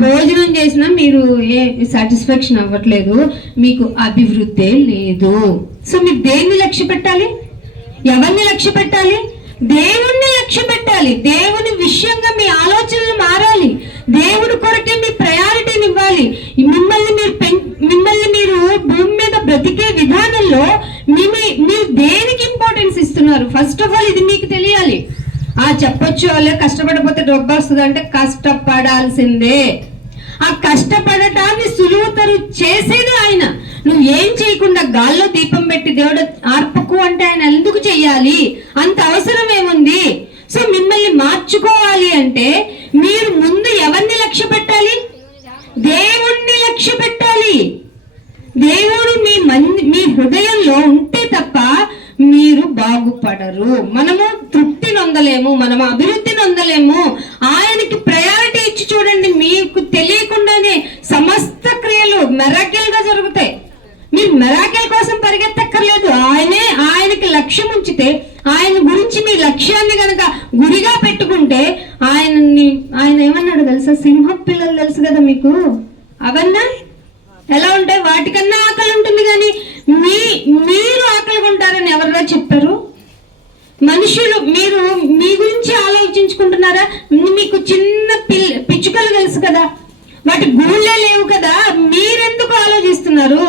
భోజనం చేసినా మీరు ఏ సాటిస్ఫాక్షన్ అవ్వట్లేదు, మీకు అభివృద్ధి లేదు. సో మీరు దేన్ని లక్ష్య పెట్టాలి? ఎవరిని లక్ష్య పెట్టాలి? దేవుణ్ణి లక్ష్య పెట్టాలి. దేవుని విషయంగా మీ ఆలోచనలు మారాలి. దేవుడి కొరకే మీ ప్రయారిటీని ఇవ్వాలి. మిమ్మల్ని మీరు భూమి మీద బ్రతికే విధానంలో మీరు దేనికి ఇంపార్టెన్స్ ఇస్తున్నారు? ఫస్ట్ ఆఫ్ ఆల్ ఇది మీకు తెలియాలి. చెప్పొచ్చు వాళ్ళే కష్టపడిపోతే డబ్బు వస్తుంది అంటే కష్టపడాల్సిందే. ఆ కష్టపడటాన్ని సులువుతరు చేసేది ఆయన. నువ్వు ఏం చేయకుండా గాల్లో దీపం పెట్టి దేవుడు ఆర్పకు అంటే ఆయన ఎందుకు చెయ్యాలి? అంత అవసరం ఏముంది? సో మిమ్మల్ని మార్చుకోవాలి అంటే మీరు ముందు ఎవరిని లక్ష్య పెట్టాలి? దేవుణ్ణి లక్ష్య పెట్టాలి. దేవుడు మీ హృదయంలో ఉంటే తప్ప మీరు బాగుపడరు. మనము తృప్తి నొందలేము, మనము అభివృద్ధి నొందలేము. ఆయనకి ప్రయారిటీ ఇచ్చి చూడండి, మీకు తెలియకుండానే సమస్త క్రియలు మెరాకిల్ గా జరుగుతాయి. మీరు మెరాకిల్ కోసం పరిగెత్తక్కర్లేదు. ఆయనకి లక్ష్యం ఉంచితే, ఆయన గురించి మీ లక్ష్యాన్ని గనక గురిగా పెట్టుకుంటే ఆయన ఏమన్నాడు తెలుసా? సింహం పిల్లలు తెలుసు కదా మీకు, అవన్నా ఎలా ఉంటాయి? వాటికన్నా ఆకలి ఉంటుంది. కానీ మీరు ఆకలిగా ఉంటారని ఎవరైనా చెప్పారు? మనుషులు మీరు మీ గురించి ఆలోచించుకుంటున్నారా? మీకు చిన్న పిచ్చుకలు తెలుసు కదా, వాటి గూళ్ళే లేవు కదా, మీరెందుకు ఆలోచిస్తున్నారు?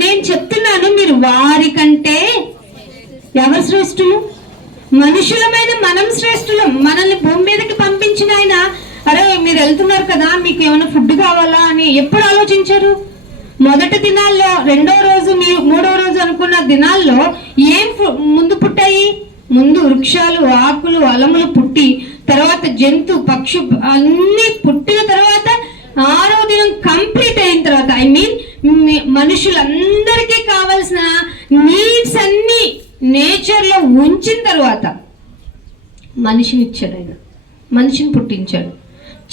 నేను చెప్తున్నాను, మీరు వారికంటే ఎవరు శ్రేష్ఠులు? మనుషులమైన మనం శ్రేష్ఠులం. మనల్ని భూమి మీదకి పంపించిన ఆయన, అరే మీరు వెళ్తున్నారు కదా, మీకు ఏమైనా ఫుడ్ కావాలా అని ఎప్పుడు ఆలోచించారు? మొదటి దినాల్లో, రెండో రోజు, మూడో రోజు అనుకున్న దినాల్లో ఏం ముందు పుట్టాయి? ముందు వృక్షాలు, ఆకులు, అలములు పుట్టి, తర్వాత జంతు పక్షు అన్ని పుట్టిన తర్వాత 6వ దినం కంప్లీట్ అయిన తర్వాత, మనుషులందరికీ కావలసిన నీడ్స్ అన్ని నేచర్ లో ఉంచిన తర్వాత మనిషిని ఇచ్చాడు. ఆయన మనిషిని పుట్టించాడు.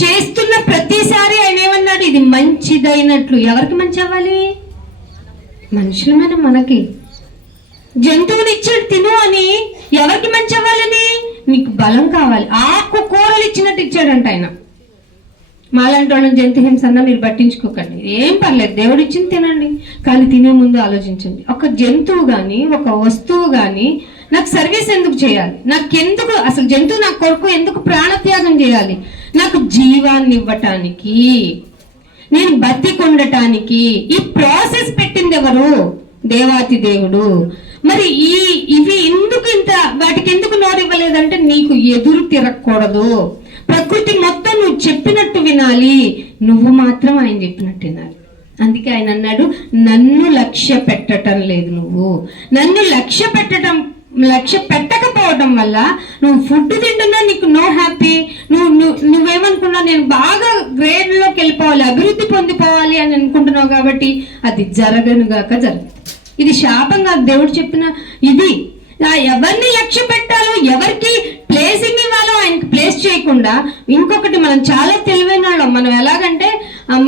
చేస్తున్న ప్రతిసారి ఆయన ఏమన్నాడు? ఇది మంచిదైనట్లు. ఎవరికి మంచి అవ్వాలి? మనుషులమైన మనకి. జంతువుని ఇచ్చాడు తిను అని, ఎవరికి మంచి అవ్వాలని? నీకు బలం కావాలి. ఆకుకూరలు ఇచ్చినట్టు ఇచ్చాడంట ఆయన. మాలాంటి వాళ్ళని జంతు హింస అన్నా మీరు పట్టించుకోకండి, ఏం పర్లేదు, దేవుడు ఇచ్చింది తినండి. కానీ తినే ముందు ఆలోచించండి, ఒక జంతువు కానీ ఒక వస్తువు కానీ నాకు సర్వీస్ ఎందుకు చేయాలి? నాకెందుకు అసలు జంతువు నా కొరకు ఎందుకు ప్రాణత్యాగం చేయాలి? నాకు జీవాన్ని ఇవ్వటానికి, నేను బతికొండటానికి. ఈ ప్రాసెస్ పెట్టింది ఎవరు? దేవాతి దేవుడు. మరి ఇవి ఎందుకు వాటికి ఎందుకు నోరివ్వలేదంటే నీకు ఎదురు తిరగకూడదు. ప్రకృతి మొత్తం నువ్వు చెప్పినట్టు వినాలి, నువ్వు మాత్రం ఆయన చెప్పినట్టు వినాలి. అందుకే ఆయన అన్నాడు, నన్ను లక్ష్య పెట్టడం లేదు నువ్వు. నన్ను లక్ష్య పెట్టకపోవడం వల్ల నువ్వు ఫుడ్ తింటున్నా నీకు నో హ్యాపీ, నువ్వేమనుకున్నా నేను బాగా గ్రేడ్లోకి వెళ్ళిపోవాలి, అభివృద్ధి పొందిపోవాలి అని అనుకుంటున్నావు కాబట్టి అది జరగనుగాక జరగదు. ఇది శాపంగా దేవుడు చెప్పిన ఇది. ఎవరిని లక్ష్య పెట్టాలో, ఎవరికి ప్లేసింగ్ ఇవ్వాలో ఆయనకి ప్లేస్ చేయకుండా, ఇంకొకటి మనం చాలా తెలివైన వాళ్ళం. మనం ఎలాగంటే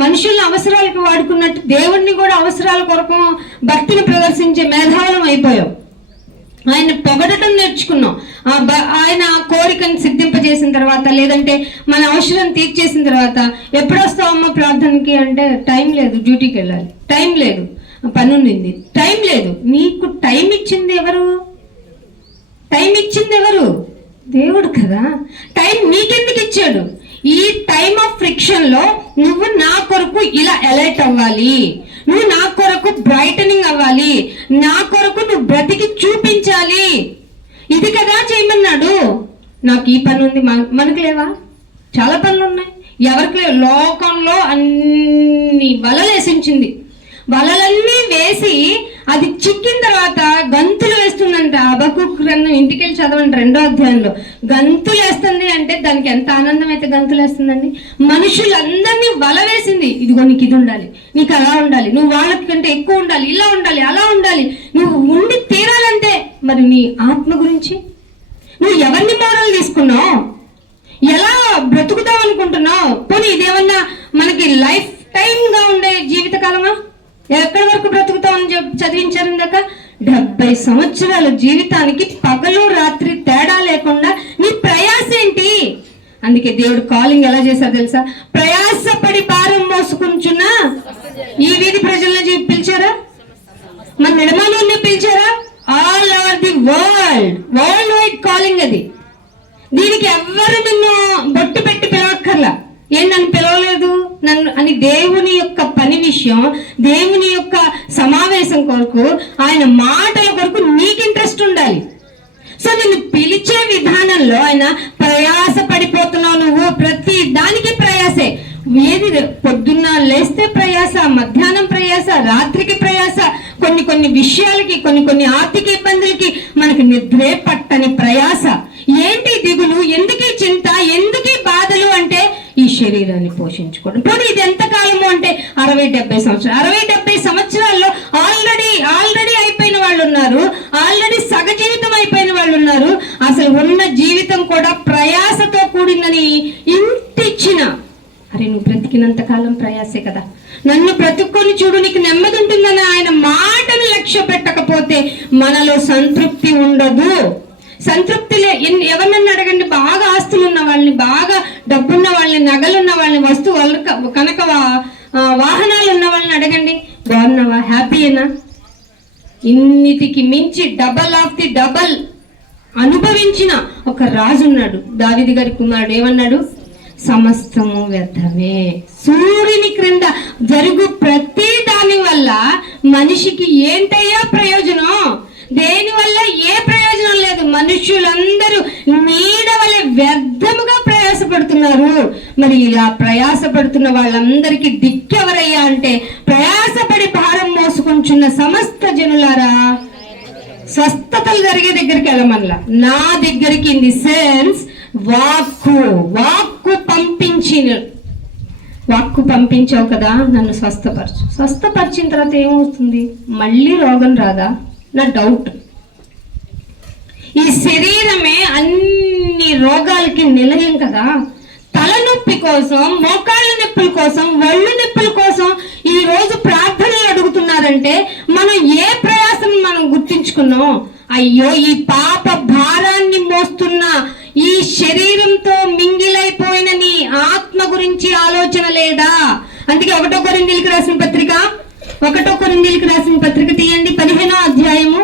మనుషుల్ని అవసరాలకు వాడుకున్నట్టు దేవుణ్ణి కూడా అవసరాల కొరకు భక్తిని ప్రదర్శించే మేధావులం అయిపోయాం. ఆయన పొగడటం నేర్చుకున్నాం. ఆయన కోరికను సిద్ధింపజేసిన తర్వాత, లేదంటే మన అవసరం తీర్చేసిన తర్వాత, ఎప్పుడు వస్తావు అమ్మ ప్రార్థనకి అంటే టైం లేదు, డ్యూటీకి వెళ్ళాలి, టైం లేదు, పని ఉండింది, టైం లేదు. నీకు టైం ఇచ్చింది ఎవరు? టైం ఇచ్చింది ఎవరు? దేవుడు కదా. టైం నీకెందుకు ఇచ్చాడు? ఈ టైమ్ ఆఫ్ ఫ్రిక్షన్ లో నువ్వు నా కొరకు ఇలా అలర్ట్ అవ్వాలి, నువ్వు నా కొరకు బ్రైటనింగ్ అవ్వాలి, నా కొరకు నువ్వు బ్రతికి చూపించాలి, ఇది కదా చేయమన్నాడు. నాకు ఈ పని ఉంది, మనకు లేవా? చాలా పనులు ఉన్నాయి. ఎవరికి లేవు? లోకంలో అన్ని వలలు వేసించింది. వలలన్నీ వేసి అది చిక్కిన తర్వాత గంతులు వేస్తుందంట. హబక్కూకు గ్రంథం ఇంటికెళ్ళి చదవండి 2వ అధ్యాయంలో. గంతులు వేస్తుంది అంటే దానికి ఎంత ఆనందం అయితే గంతులు వేస్తుందండి. మనుషులందరినీ వల వేసింది. ఇదిగో నీకు ఇది ఉండాలి, నీకు అలా ఉండాలి, నువ్వు వాళ్ళకి కంటే ఎక్కువ ఉండాలి, ఇలా ఉండాలి, అలా ఉండాలి, నువ్వు ఉండి తీరాలంటే. మరి నీ ఆత్మ గురించి నువ్వు ఎవరిని మోరల్ తీసుకున్నావు? ఎలా బ్రతుకుతావు అనుకుంటున్నావు? పోనీ ఇదేమన్నా మనకి లైఫ్ టైమ్గా ఉండే జీవితకాలమా? ఎక్కడి వరకు బ్రతుకుతామని చదివించారు ఇందాక. 70 సంవత్సరాల జీవితానికి పగలు రాత్రి తేడా లేకుండా నీ ప్రయాస ఏంటి? అందుకే దేవుడు కాలింగ్ ఎలా చేశారు తెలుసా? ప్రయాసపడి భారం మోసుకుంటున్నా ఈ వీధి ప్రజల్ని పిలిచారా? మన నిర్మాణాన్ని పిలిచారా? All over the world wide calling అది. దీనికి ఎవ్వరు నిన్ను బొట్టు పెట్టి పిలవక్కర్లా. నన్ను పిలవలేదు నన్ను అని. దేవుని యొక్క పని విషయం, దేవుని యొక్క సమావేశం కొరకు, ఆయన మాటల కొరకు నీకు ఇంట్రెస్ట్ ఉండాలి. సో నిన్ను పిలిచే విధానంలో ఆయన ప్రయాస పడిపోతున్నావు. నువ్వు ప్రతి దానికి ప్రయాసే. ఏది పొద్దున్న లేస్తే ప్రయాస, మధ్యాహ్నం ప్రయాస, రాత్రికి ప్రయాస, కొన్ని విషయాలకి, కొన్ని ఆర్థిక ఇబ్బందులకి మనకి నిద్రే పట్టని ప్రయాస. ఏంటి దిగులు? ఎందుకీ చింత? ఎందుకీ బాధలు? అంటే ఈ శరీరాన్ని పోషించుకోవడం. పోనీ ఇది ఎంత కాలము అంటే 60-70 సంవత్సరాలు. 60-70 సంవత్సరాల్లో ఆల్రెడీ అయిపోయిన వాళ్ళు ఉన్నారు, ఆల్రెడీ సగ జీవితం అయిపోయిన వాళ్ళు ఉన్నారు. అసలు ఉన్న జీవితం కూడా ప్రయాసతో కూడిందని ఇంటిచ్చిన, అరే నువ్వు బ్రతికినంత కాలం ప్రయాసే కదా, నన్ను బ్రతుక్కొని చూడు, నీకు నెమ్మది ఉంటుందని ఆయన మాటను లక్ష్య పెట్టకపోతే మనలో సంతృప్తి ఉండదు. సంతృప్తి ఎవరినన్నా అడగండి, బాగా ఆస్తులు ఉన్న వాళ్ళని, బాగా డబ్బున్న వాళ్ళని, నగలున్న వాళ్ళని, వస్తువులు కనుక వాహనాలు ఉన్న వాళ్ళని అడగండి, బాగున్నావా, హ్యాపీయేనా? ఇన్నిటికి మించి డబల్ ఆఫ్ ది డబల్ అనుభవించిన ఒక రాజు ఉన్నాడు, దావీదు గారి కుమారుడు. ఏమన్నాడు? సమస్తము వ్యర్థమే. సూర్యుని క్రింద జరుగు ప్రతి దాని వల్ల మనిషికి ఏంటయ్యా ప్రయోజనం? దేని వల్ల ఏ ప్రయోజనం లేదు. మనుషులందరూ నీడ వలె వ్యర్థముగా ప్రయాసపడుతున్నారు. మరి ఇలా ప్రయాసపడుతున్న వాళ్ళందరికీ దిక్కెవరయ్యా అంటే, ప్రయాసపడి భారం మోసుకుంటున్న సమస్త జనులారా, స్వస్థతలు జరిగే దగ్గరికి వెళ్ళమల్లా, నా దగ్గరికి. ఇన్ ది సెన్స్ వాక్కు పంపించావు కదా, నన్ను స్వస్థపరిచిన తర్వాత ఏమవుతుంది? మళ్ళీ రోగం రాదా? నా డౌట్. ఈ శరీరమే అన్ని రోగాలకి నిలయం కదా. తలనొప్పి కోసం, మోకాళ్ళ నొప్పుల కోసం, ఒళ్ళు నొప్పుల కోసం ఈ రోజు ప్రార్థనలు అడుగుతున్నారంటే మనం ఏ ప్రయాసం మనం గుర్తించుకున్నాం? అయ్యో, ఈ పాప భారాన్ని మోస్తున్న ఈ శరీరంతో మింగిలైపోయిన నీ ఆత్మ గురించి ఆలోచన లేదా? అందుకే 1 కొరింథీయులకు రాసిన పత్రిక తీయండి, 15వ అధ్యాయము.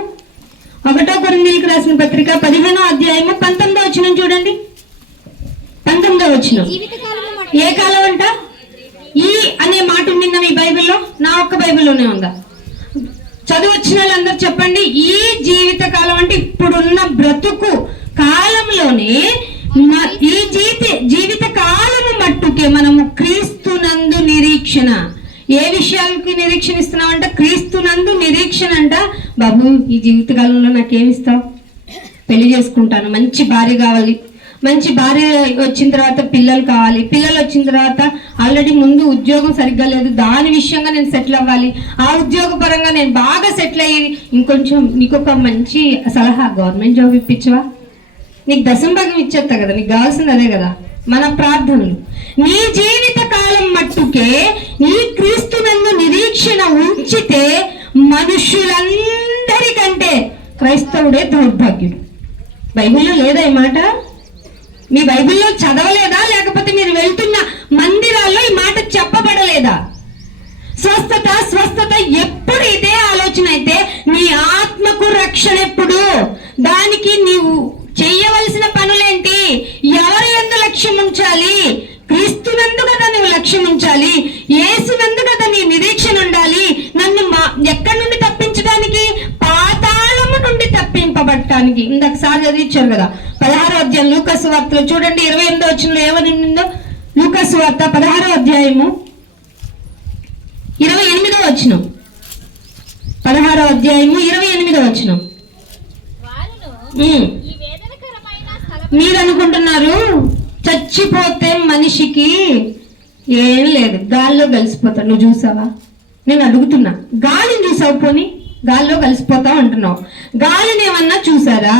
1 కొరింథీయులకు రాసిన పత్రిక 15వ అధ్యాయము 19వ వచనం చూడండి. 19వ వచనం. ఏ కాలం అంట? ఈ అనే మాట ఉండిందా మీ బైబిల్లో? నా ఒక్క బైబిల్లోనే ఉందా? చదువు వచ్చిన వాళ్ళందరూ చెప్పండి. ఈ జీవిత కాలం అంటే ఇప్పుడున్న బ్రతుకు కాలంలోనే, ఈ జీవిత కాలము మట్టుకే మనము క్రీస్తునందు నిరీక్షణ. ఏ విషయాలకి నిరీక్షణ ఇస్తున్నావంట? క్రీస్తునందు నిరీక్షణ అంట. బాబు ఈ జీవితకాలంలో నాకేమిస్తావు? పెళ్లి చేసుకుంటాను, మంచి భార్య కావాలి, మంచి భార్య వచ్చిన తర్వాత పిల్లలు కావాలి, పిల్లలు వచ్చిన తర్వాత ఆల్రెడీ ముందు ఉద్యోగం సరిగ్గా లేదు, దాని విషయంగా నేను సెటిల్ అవ్వాలి, ఆ ఉద్యోగ పరంగా నేను బాగా సెటిల్ అయ్యి ఇంకొంచెం నీకు ఒక మంచి సలహా, గవర్నమెంట్ జాబ్ ఇప్పించవా? నీకు దశంభాగం ఇచ్చేస్తా కదా, నీకు కావాల్సింది అదే కదా మన ప్రార్థనలు. నీ జీవిత కాలం మట్టుకే ఈ క్రీస్తునందు నిరీక్షణ ఉంచితే మనుషులందరికంటే క్రైస్తవుడే దౌర్భాగ్యుడు. బైబిల్లో లేదా ఈ మాట? మీ బైబిల్లో చదవలేదా? లేకపోతే మీరు వెళ్తున్న మందిరాల్లో ఈ మాట చెప్పబడలేదా? స్వస్థత స్వస్థత ఎప్పుడు ఇదే ఆలోచన అయితే నీ ఆత్మకు రక్షణ ఎప్పుడు? దానికి నీవు చెయ్యవలసిన పనులేంటి? ఎవరి యందు లక్ష్యం ఉంచాలి? క్రీస్తునందు కదా నువ్వు లక్ష్యం ఉంచాలి, యేసునందు కదా నీ నిరీక్షణ ఉండాలి. నన్ను ఎక్కడి నుండి తప్పించడానికి? పాతాళము నుండి తప్పింపబడటానికి. ఇందాకసారి చదివించారు కదా 16వ అధ్యాయం లూకాసు వార్తలో చూడండి 28వ వచనంలో ఏమని ఉందో. లూకాసు వార్త 16వ అధ్యాయము 28వ వచనం. 16వ అధ్యాయము 28వ వచనం. మీరు అనుకుంటున్నారు చచ్చిపోతే మనిషికి ఏం లేదు, గాల్లో కలిసిపోతాడు. నువ్వు చూసావా? నేను అడుగుతున్నా, గాలిని చూసావు? పోనీ గాల్లో కలిసిపోతావు అంటున్నావు, గాలిని ఏమన్నా చూసారా?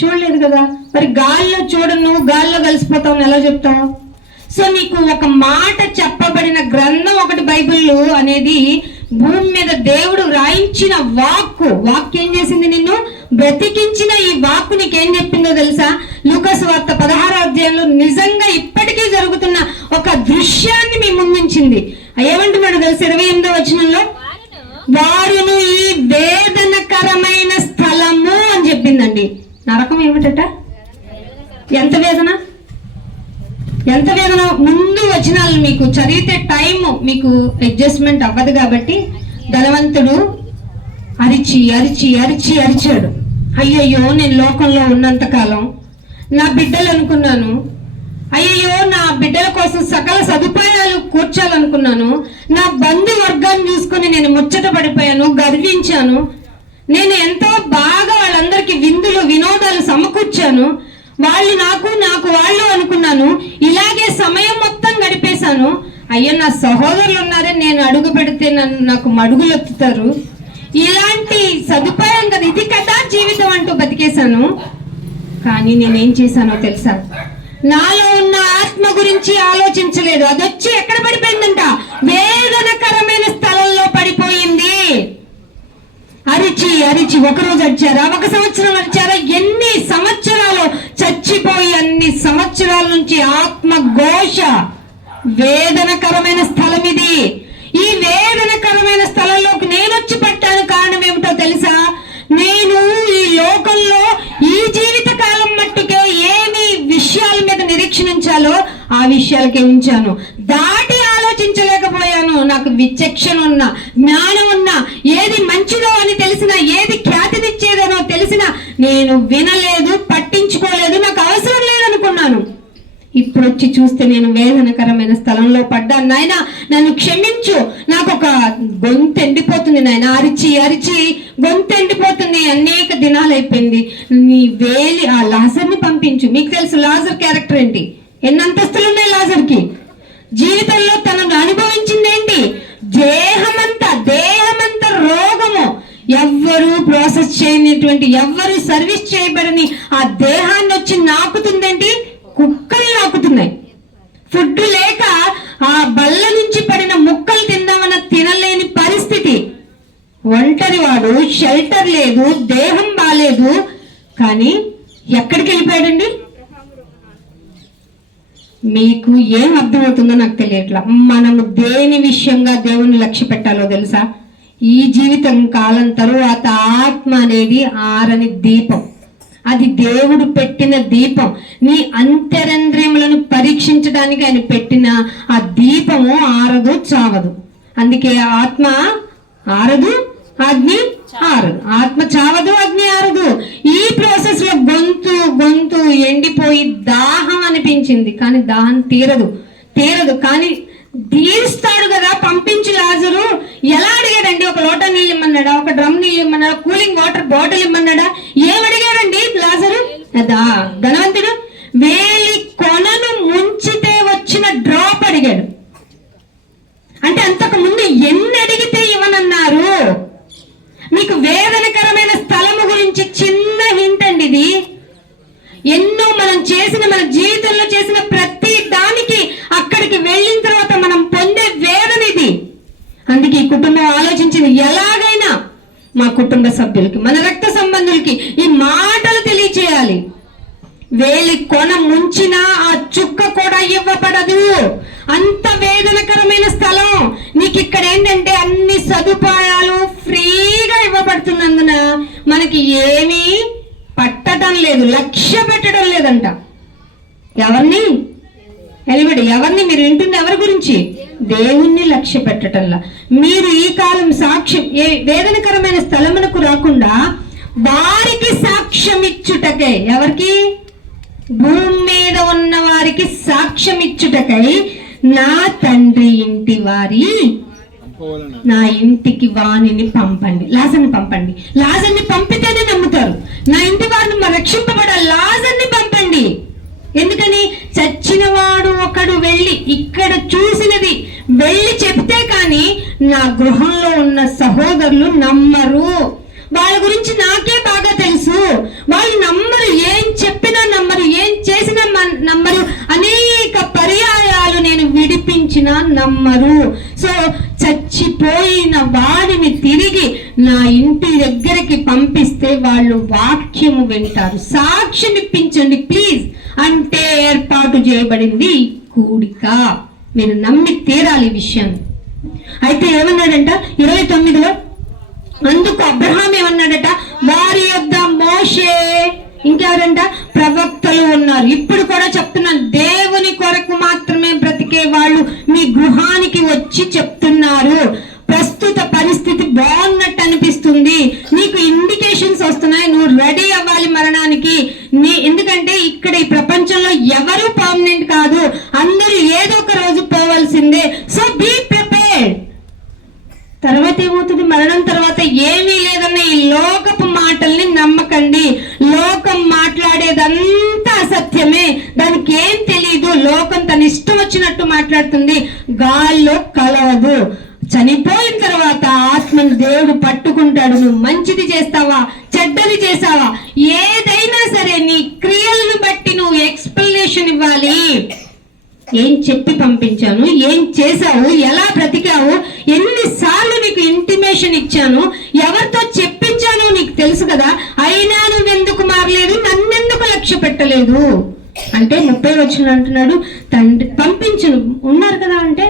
చూడలేదు కదా. మరి గాల్లో చూడను, గాల్లో కలిసిపోతావు ఎలా చెప్తావు? సో నీకు ఒక మాట చెప్పబడిన గ్రంథం ఒకటి బైబిల్ అనేది భూమి మీద దేవుడు రాయించిన వాక్కు ఏం చేసింది? నిన్ను బ్రతికించిన ఈ వాక్కు నీకేం చెప్పిందో తెలుసా? లూకాసు వార్త 16వ అధ్యాయంలో నిజంగా ఇప్పటికీ జరుగుతున్న ఒక దృశ్యాన్ని మీ ముందుంచింది. ఏమంటున్నాడు తెలుసా? 28వ వచనంలో, వారును ఈ వేదనకరమైన స్థలము అని చెప్పిందండి. నరకం ఏమిటట? ఎంత వేదన, ఎంత వేదన! ముందు వచనాలు మీకు చదివితే టైం మీకు అడ్జస్ట్మెంట్ అవ్వదు కాబట్టి ధనవంతుడు అరిచి అరిచి అరిచి అరిచాడు. అయ్యయ్యో, నేను లోకంలో ఉన్నంత కాలం నా బిడ్డలు అనుకున్నాను, అయ్యయ్యో నా బిడ్డల కోసం సకల సదుపాయాలు కూర్చాలనుకున్నాను, నా బంధువర్గాన్ని చూసుకొని నేను ముచ్చట పడిపోయాను, గర్వించాను, నేను ఎంతో బాగా వాళ్ళందరికీ విందులు వినోదాలు సమకూర్చాను, వాళ్ళు నాకు వాళ్ళు అనుకున్నాను, ఇలాగే సమయం మొత్తం గడిపేశాను. అయ్యో నా సహోదరులు ఉన్నారే, నేను అడుగు పెడితే నాకు మడుగులు ఎత్తుతారు, ఇలాంటి సదుపాయం కదా, ఇది కదా జీవితం అంటూ బతికేశాను. కానీ నేనేం చేశానో తెలుసా? నాలో ఉన్న ఆత్మ గురించి ఆలోచించలేదు. అదొచ్చి ఎక్కడ పడిపోయిందంట? వేదనకరమైన స్థలంలో పడిపోయింది. అరిచి అరిచి ఒకరోజు అరిచారా? 1 సంవత్సరం అరిచారా? ఎన్ని సంవత్సరాలు చచ్చిపోయి అన్ని సంవత్సరాల నుంచి ఆత్మ ఘోష. వేదనకరమైన స్థలం ఇది. ఈ వేదనకరమైన స్థలంలోకి నేను వచ్చి పట్టాను. కారణం ఏమిటో తెలుసా? నేను ఈ లోకంలో ఈ జీవిత కాలం మట్టుకే ఏమి విషయాల మీద నిరీక్షించాలో ఆ విషయాలకే ఉంచాను. దాటి ఆలోచించలేకపోయాను. నాకు విచక్షణ ఉన్నా, జ్ఞానం ఉన్నా, ఏది మంచిదో అని తెలిసినా, ఏది ఖ్యాతినిచ్చేదనో తెలిసినా నేను వినలేదు, పట్టించుకోలేదు, నాకు అవసరం లేదనుకున్నాను. ఇప్పుడు వచ్చి చూస్తే నేను వేదనకరమైన స్థలంలో పడ్డాను. నాయన నన్ను క్షమించు, నాకు ఒక గొంతు ఎండిపోతుంది నాయన, అరిచి అరిచి గొంతు ఎండిపోతుంది, అనేక దినాలు అయిపోయింది, నీ వేలి ఆ లాజర్ని పంపించు. మీకు తెలుసు లాజర్ క్యారెక్టర్ ఏంటి, ఎన్ని అంతస్తులు ఉన్నాయి లాజర్కి. జీవితంలో తనను అనుభవించింది ఏంటి? దేహమంతా రోగము. ఎవ్వరు ప్రాసెస్ చేయనటువంటి, ఎవ్వరు సర్వీస్ చేయబడని ఆ దేహాన్ని వచ్చి నాకుతుందేంటి? కుక్కలు నాకుతున్నాయి. ఫుడ్ లేక ఆ బల్ల నుంచి పడిన ముక్కలు తిందామన్న తినలేని పరిస్థితి. ఒంటరి వాడు, షెల్టర్ లేదు, దేహం బాలేదు. కానీ ఎక్కడికి వెళ్ళిపోయాడండి? మీకు ఏం అర్థమవుతుందో నాకు తెలియట్లా. మనము దేని విషయంగా దేవుని లక్ష్య పెట్టాలో తెలుసా? ఈ జీవితం కాలం తరువాత ఆత్మ అనేది ఆరని దీపం. అది దేవుడు పెట్టిన దీపం. నీ అంతరంద్రియములను పరీక్షించడానికి ఆయన పెట్టిన ఆ దీపము ఆరదు, చావదు. అందుకే ఆత్మ ఆరదు, అగ్ని ఆరదు. ఆత్మ చావదు, అగ్ని ఆరదు. ఈ ప్రాసెస్ లో గొంతు ఎండిపోయి దాహం అనిపించింది, కానీ దాహం తీరదు. కానీ తీరుస్తాడు కదా, పంపించు లాజరు. ఎలా అడిగాడండి? ఒక లోటా నీళ్ళు ఇమ్మన్నాడా? ఒక డ్రమ్ నీళ్ళు ఇమ్మన్నాడా? కూలింగ్ వాటర్ బాటిల్ ఇమ్మన్నాడా? ఏం అడిగాడండి లాజరు? అదా ధనవంతుడు వేలి కొనను ముంచితే వచ్చిన డ్రాప్ అడిగాడు. అంటే అంతకు ముందు ఎన్ని అడిగితే ఇవ్వనన్నారు? మీకు వేదనకరమైన స్థలము గురించి చిన్న హింట్ అండి ఇది. ఎన్నో మనం చేసిన, మన జీవితంలో చేసిన ప్రతి దానికి అక్కడికి వెళ్ళిన తర్వాత మనం పొందే వేదన ఇది. అందుకే ఈ కుటుంబం ఆలోచించింది, ఎలాగైనా మా కుటుంబ సభ్యులకి, మన రక్త సంబంధులకి ఈ మాటలు తెలియచేయాలి. వేలి కొన ముంచినా ఆ చుక్క కూడా ఇవ్వబడదు. అంత వేదనకరమైన స్థలం. నీకు ఇక్కడ ఏంటంటే అన్ని సదుపాయాలు ఫ్రీగా ఇవ్వబడుతున్నందున మనకి ఏమీ పట్టడం లేదు, లక్ష్య పెట్టడం లేదంట. ఎవరిని? ఎవరిని? మీరు వింటుంది ఎవరి గురించి? దేవుణ్ణి లక్ష్య పెట్టటంలా. మీరు ఈ కాలం సాక్ష్యం, ఏ వేదనకరమైన స్థలమునకు రాకుండా వారికి సాక్ష్యం ఇచ్చుటకై, ఎవరికి? భూమి మీద ఉన్న వారికి సాక్ష్యం ఇచ్చుటకై నా తండ్రి ఇంటి వారి నా ఇంటికి వాణిని పంపండి, లాజర్ని పంపండి. లాజర్ని పంపితేనే నమ్ముతారు. నా ఇంటి వారిని రక్షింపబడ లాజర్ని పంపండి. ఎందుకని? చచ్చినవాడు ఒకడు వెళ్ళి, ఇక్కడ చూసినది వెళ్ళి చెప్తే కానీ నా గృహంలో ఉన్న సహోదరులు నమ్మరు. వాళ్ళ గురించి నాకే బాగా తెలుసు. వాళ్ళు నమ్మరు, ఏం చెప్పినా నమ్మరు, ఏం చేసినా నమ్మరు. అనేక పర్యాయాలు నేను విడిపించినా నమ్మరు. సో చచ్చిపోయిన వాడిని తిరిగి నా ఇంటి దగ్గరికి పంపిస్తే వాళ్ళు వాక్యము వింటారు. సాక్ష్యం ఇప్పించండి ప్లీజ్ అంటే ఏర్పాటు చేయబడింది కూడిక. మీరు నమ్మి తీరాలి విషయం. అయితే ఏమన్నాడంట 29లో, అందుకు అబ్రహాం ఏమన్నాడట? వారి యొద్ద మోషే, ఇంకెవరంట? ప్రవక్తలు ఉన్నారు. ఇప్పుడు కూడా చెప్తున్నాను, దేవుని కొరకు మాత్రమే బ్రతికే వాళ్ళు మీ గృహానికి వచ్చి చెప్తున్నారు. ప్రస్తుత పరిస్థితి బాగున్నట్టు అనిపిస్తుంది, నీకు ఇండికేషన్స్ వస్తున్నాయి, నువ్వు రెడీ అవ్వాలి మరణానికి. ఎందుకంటే ఇక్కడ ఈ ప్రపంచంలో ఎవరు పర్మనెంట్ కాదు, అందరూ ఏదో ఒక రోజు పోవాల్సిందే. So be prepared. తర్వాత ఏమవుతుంది? మరణం తర్వాత ఏమీ లేదన్న ఈ లోకపు మాటల్ని నమ్మకండి. లోకం మాట్లాడేదంతా అసత్యమే, దానికి ఏం తెలీదు. లోకం తన ఇష్టం వచ్చినట్టు మాట్లాడుతుంది, గాల్లో కలవదు. చనిపోయిన తర్వాత ఆత్మను దేవుడు పట్టుకుంటాడు. నువ్వు మంచిది చేస్తావా, చెడ్డది చేసావా, ఏదైనా సరే నీ క్రియలను బట్టి నువ్వు ఎక్స్ప్లెనేషన్ ఇవ్వాలి. ఏం చెప్పి పంపించాను, ఏం చేశావు, ఎలా బ్రతికావు, ఎన్నిసార్లు నీకు ఇంటిమేషన్ ఇచ్చాను, ఎవరితో చెప్పించాను నీకు తెలుసు కదా, అయినా నువ్వెందుకు మారలేదు, నన్నెందుకు లక్ష్య పెట్టలేదు అంటే 30 వచనం అంటున్నాడు, తండ్రి పంపించను ఉన్నారు కదా అంటే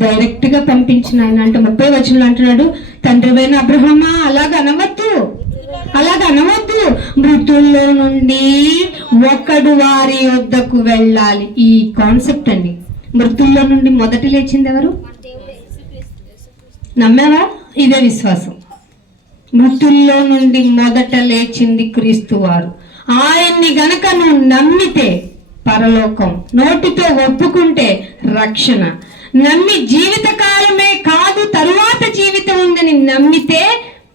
డైరెక్ట్ గా పంపించిన ఆయన. అంటే 30 వచనం అంటున్నాడు, తండ్రివైన అబ్రహామా అలాగ అనవద్దు, మృతుల్లో నుండి ఒకడు వారి వద్దకు వెళ్ళాలి. ఈ కాన్సెప్ట్ అండి. మృతుల్లో నుండి మొదటి లేచింది ఎవరు? నమ్మావా? ఇదే విశ్వాసం. మృతుల్లో నుండి మొదట లేచింది క్రీస్తు వారు. ఆయన్ని గనక నువ్వు నమ్మితే పరలోకం, నోటితో ఒప్పుకుంటే రక్షణ, నమ్మి జీవితకాలమే కాదు తరువాత జీవితం ఉందని నమ్మితే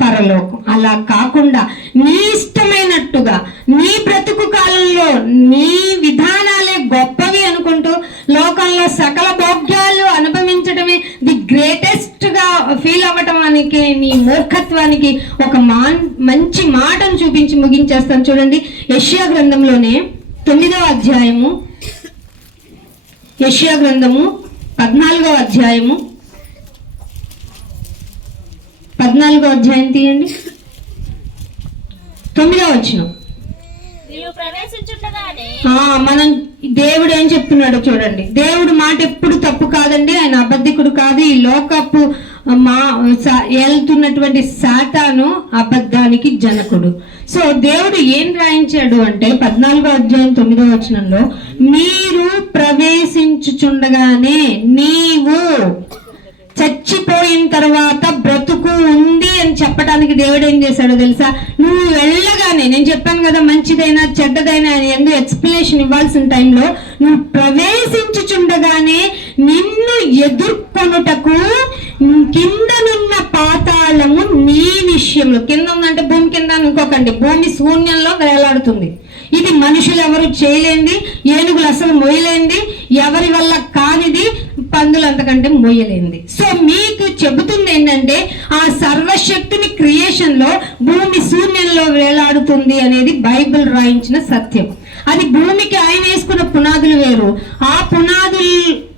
పరలోకం. అలా కాకుండా నీ ఇష్టమైనట్టుగా నీ బ్రతుకు కాలంలో నీ విధానాలే గొప్పవి అనుకుంటూ లోకంలో సకల భోగ్యాలు అనుభవించడమే ది గ్రేటెస్ట్ గా ఫీల్ అవ్వటానికి నీ మూర్ఖత్వానికి ఒక మంచి మాటను చూపించి ముగించేస్తాను. చూడండి, యెషయా గ్రంథంలోనే 9వ అధ్యాయము, యెషయా గ్రంథము 14వ అధ్యాయము, 14వ అధ్యాయం తీయండి, 9వ వచనం. మనం దేవుడు ఏం చెప్తున్నాడో చూడండి. దేవుడు మాట ఎప్పుడు తప్పు కాదండి, ఆయన అబద్ధికుడు కాదు. ఈ లోకపు వెళ్తున్నటువంటి సాతాను అబద్ధానికి జనకుడు. సో దేవుడు ఏం రాయించాడు అంటే 14వ అధ్యాయం 9వ వచనంలో, మీరు ప్రవేశించుచుండగానే నీవు చచ్చిపోయిన తర్వాత బ్రతుకు ఉంది అని చెప్పడానికి దేవుడు ఏం చేశాడో తెలుసా? నువ్వు వెళ్ళగానే, నేను చెప్పాను కదా, మంచిదైనా చెడ్డదైనా ఎందుకు ఎక్స్ప్లెనేషన్ ఇవ్వాల్సిన టైంలో నువ్వు ప్రవేశించుచుండగానే నిన్ను ఎదుర్కొనుటకు కిందనున్న పాతాళము నీ విషయంలో, కింద ఉందంటే భూమి కింద అనుకోకండి, భూమి శూన్యంలో వేలాడుతుంది. ఇది మనుషులు ఎవరు చేయలేంది, ఏనుగులు అసలు మోయలేంది, ఎవరి వల్ల కానిది, పందులు అంతకంటే మోయలేంది. సో మీకు చెబుతుంది ఏంటంటే ఆ సర్వశక్తిని క్రియేషన్ లో భూమి శూన్యంలో వేలాడుతుంది అనేది బైబిల్ రాయించిన సత్యం. అది భూమికి ఆయన వేసుకున్న పునాదులు వేరు. ఆ పునాదులు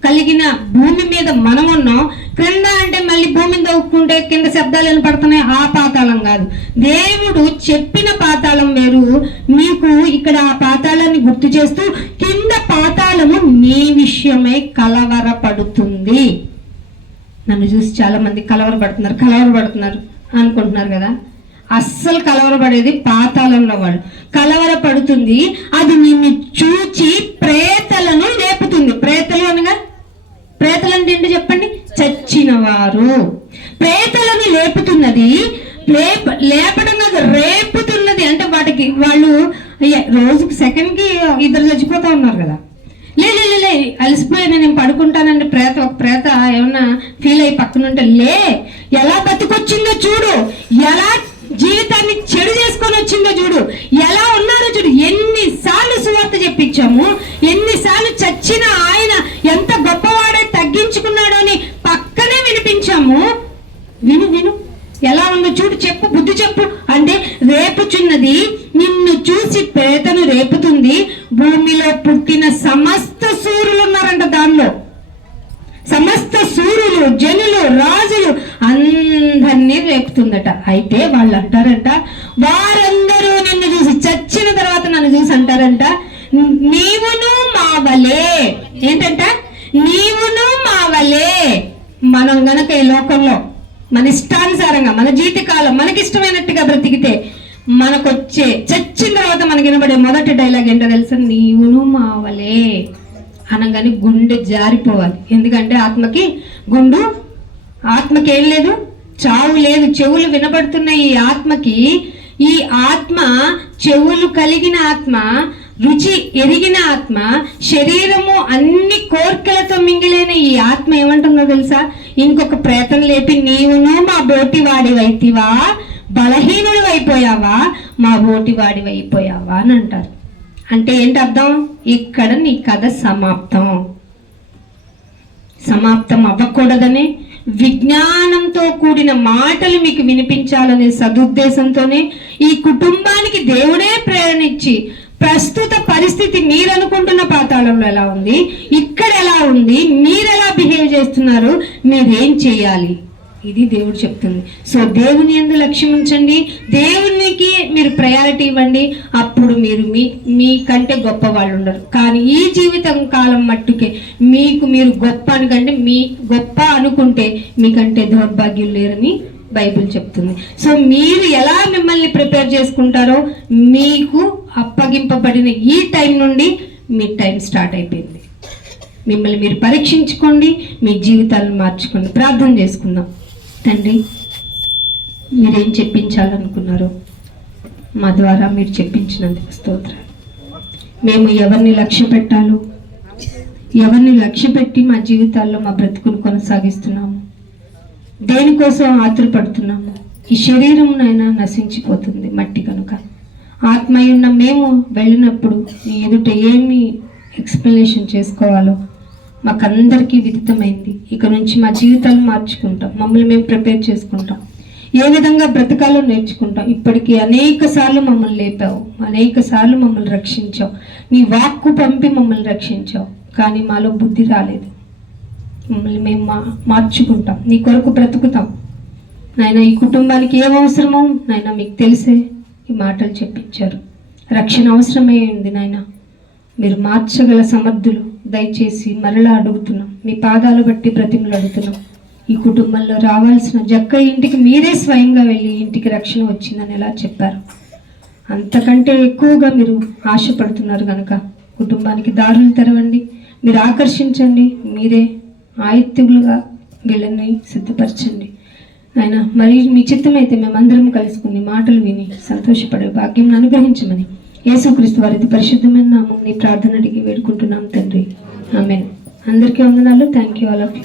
కలిగిన భూమి మీద మనం ఉన్నాం. క్రింద అంటే మళ్ళీ భూమిని తవ్వుకుంటే కింద శబ్దాలు వినపడుతున్నాయి, ఆ పాతాళం కాదు. దేవుడు చెప్పిన పాతాళం వేరు. మీకు ఇక్కడ ఆ పాతాళాన్ని గుర్తు చేస్తూ కింద పాతాళము నీ విషయమై కలవరపడుతుంది. నన్ను చూసి చాలా మంది కలవరపడుతున్నారు అనుకుంటున్నారు కదా. అస్సలు కలవరపడేది పాతాళంలో వాడు కలవరపడుతుంది. అది నిన్ను చూచి ప్రేతలను లేపుతుంది. ప్రేతలు అనగా, ప్రేతలు అంటే ఏంటి చెప్పండి? చచ్చిన వారు. ప్రేతలను లేపుతున్నది. లేపడం కాదు, రేపుతున్నది. అంటే వాటికి వాళ్ళు రోజుకి సెకండ్కి 2 చచ్చిపోతా ఉన్నారు కదా. లే అలసిపోయాను, నేను పడుకుంటానంటే ఒక ప్రేత ఏమన్నా ఫీల్ అయ్యి పక్కనుంటే, లే, ఎలా బతుకొచ్చిందో చూడు, ఎలా జీవితాన్ని చెడు చేసుకొని వచ్చిందో చూడు, ఎలా ఉన్నారో చూడు. ఎన్నిసార్లు సువార్త చెప్పించాము, ఎన్నిసార్లు చచ్చిన ఆయన ఎంత గొప్పవాడే తగ్గించుకున్నాడో అని పక్కనే వినిపించాము. విను ఎలా ఉందో చూడు, చెప్పు, బుద్ధి చెప్పు అంటే రేపుచున్నది. నిన్ను చూసి ప్రేతను రేపుతుంది. భూమిలో పుట్టిన సమస్త సూర్యులు ఉన్నారంట దానిలో. సమస్త సూర్యులు, జనులు, రాజులు అందరినీ రేపుతుందట. అయితే వాళ్ళు అంటారంట, వారందరూ నిన్ను చూసి, చచ్చిన తర్వాత నన్ను చూసి అంటారంట, నీవును మావలే. ఏంటంట? నీవును మావలే. మనం గనక ఈ లోకంలో మన ఇష్టానుసారంగా, మన జీవితకాలం మనకిష్టమైనట్టుగా బ్రతికితే మనకొచ్చే, చచ్చిన తర్వాత మనకి వినబడే మొదటి డైలాగ్ ఏంటో తెలుసా? నీవును మావలే అనగానే గుండె జారిపోవాలి. ఎందుకంటే ఆత్మకి ఏం లేదు, చావు లేదు. చెవులు వినబడుతున్న ఈ ఆత్మకి, ఈ ఆత్మ చెవులు కలిగిన ఆత్మ, రుచి ఎరిగిన ఆత్మ, శరీరము అన్ని కోర్కెలతో మింగిలైన ఈ ఆత్మ ఏమంటుందో తెలుసా? ఇంకొక ప్రేతం లేపి, నీవును మా బోటి వాడివైతివా, బలహీనుడు అయిపోయావా, మా బోటి వాడివైపోయావా అని అంటారు. అంటే ఏంటి అర్థం? ఇక్కడ నీ కథ సమాప్తం అవ్వకూడదని, విజ్ఞానంతో కూడిన మాటలు మీకు వినిపించాలనే సదుద్దేశంతోనే ఈ కుటుంబానికి దేవుడే ప్రేరణ ఇచ్చి, ప్రస్తుత పరిస్థితి మీరు అనుకుంటున్న పాతాళంలో ఎలా ఉంది, ఇక్కడ ఎలా ఉంది, మీరు ఎలా బిహేవ్ చేస్తున్నారు, మీరేం చేయాలి, ఇది దేవుడు చెప్తుంది. సో దేవుని యందు లక్ష్యం ఉంచండి, దేవునికి మీరు ప్రయారిటీ ఇవ్వండి. అప్పుడు మీరు మీ కంటే గొప్ప వాళ్ళు ఉండరు. కానీ ఈ జీవితం కాలం మట్టుకే మీరు గొప్ప అనుకంటే, మీ గొప్ప అనుకుంటే మీకంటే దౌర్భాగ్యులు లేరని బైబిల్ చెప్తుంది. సో మీరు ఎలా మిమ్మల్ని ప్రిపేర్ చేసుకుంటారో, మీకు అప్పగింపబడిన ఈ టైం నుండి మీ టైం స్టార్ట్ అయిపోయింది. మిమ్మల్ని మీరు పరీక్షించుకోండి, మీ జీవితాలను మార్చుకోండి. ప్రార్థన చేసుకుందాం. తండ్రి, మీరేం చెప్పించాలనుకున్నారో మా ద్వారా మీరు చెప్పించినందుకు స్తోత్రాలు. మేము ఎవరిని లక్ష్య పెట్టాలో, ఎవరిని లక్ష్య పెట్టి మా జీవితాల్లో మా బ్రతుకును కొనసాగిస్తున్నాము, దేనికోసం ఆతురపడుతున్నాము. ఈ శరీరంనైనా నశించిపోతుంది, మట్టి కనుక. ఆత్మయున్న మేము వెళ్ళినప్పుడు మీ ఎదుట ఏమి ఎక్స్ప్లెనేషన్ చేసుకోవాలో మాకందరికీ విదితమైంది. ఇక నుంచి మా జీవితాలు మార్చుకుంటాం, మమ్మల్ని మేము ప్రిపేర్ చేసుకుంటాం, ఏ విధంగా బ్రతకాలో నేర్చుకుంటాం. ఇప్పటికీ అనేక సార్లు మమ్మల్ని లేపావు, అనేక సార్లు మమ్మల్ని రక్షించావు, నీ వాక్కు పంపి మమ్మల్ని రక్షించావు. కానీ మాలో బుద్ధి రాలేదు. మమ్మల్ని మేము మార్చుకుంటాం, నీ కొరకు బ్రతుకుతాం. నాయన, ఈ కుటుంబానికి ఏం అవసరమో నాయన మీకు తెలిసే ఈ మాటలు చెప్పించారు. రక్షణ అవసరమే ఉంది నాయన, మీరు మార్చగల సమర్థులు. దయచేసి మరలా అడుగుతున్నాం, మీ పాదాలు బట్టి బ్రతిమలు అడుగుతున్నాం. ఈ కుటుంబంలో రావాల్సిన జక్క ఇంటికి మీరే స్వయంగా వెళ్ళి ఇంటికి రక్షణ వచ్చిందని ఎలా చెప్పారు, అంతకంటే ఎక్కువగా మీరు ఆశపడుతున్నారు కనుక కుటుంబానికి దారులు తెరవండి, మీరు ఆకర్షించండి. మీరే ఆయుత్తులుగా వీళ్ళని సిద్ధపరచండి ఆయన. మరి మీ చిత్తమైతే మేమందరం కలుసుకుని మాటలు విని సంతోషపడే భాగ్యం అనుగ్రహించమని యేసుక్రీస్తు వారి పరిశుద్ధమైన నామం నీ ప్రార్థన అడిగి వేడుకుంటున్నాం తండ్రి. ఆమేన్. అందరికీ వందనాలు. Thank you all of you.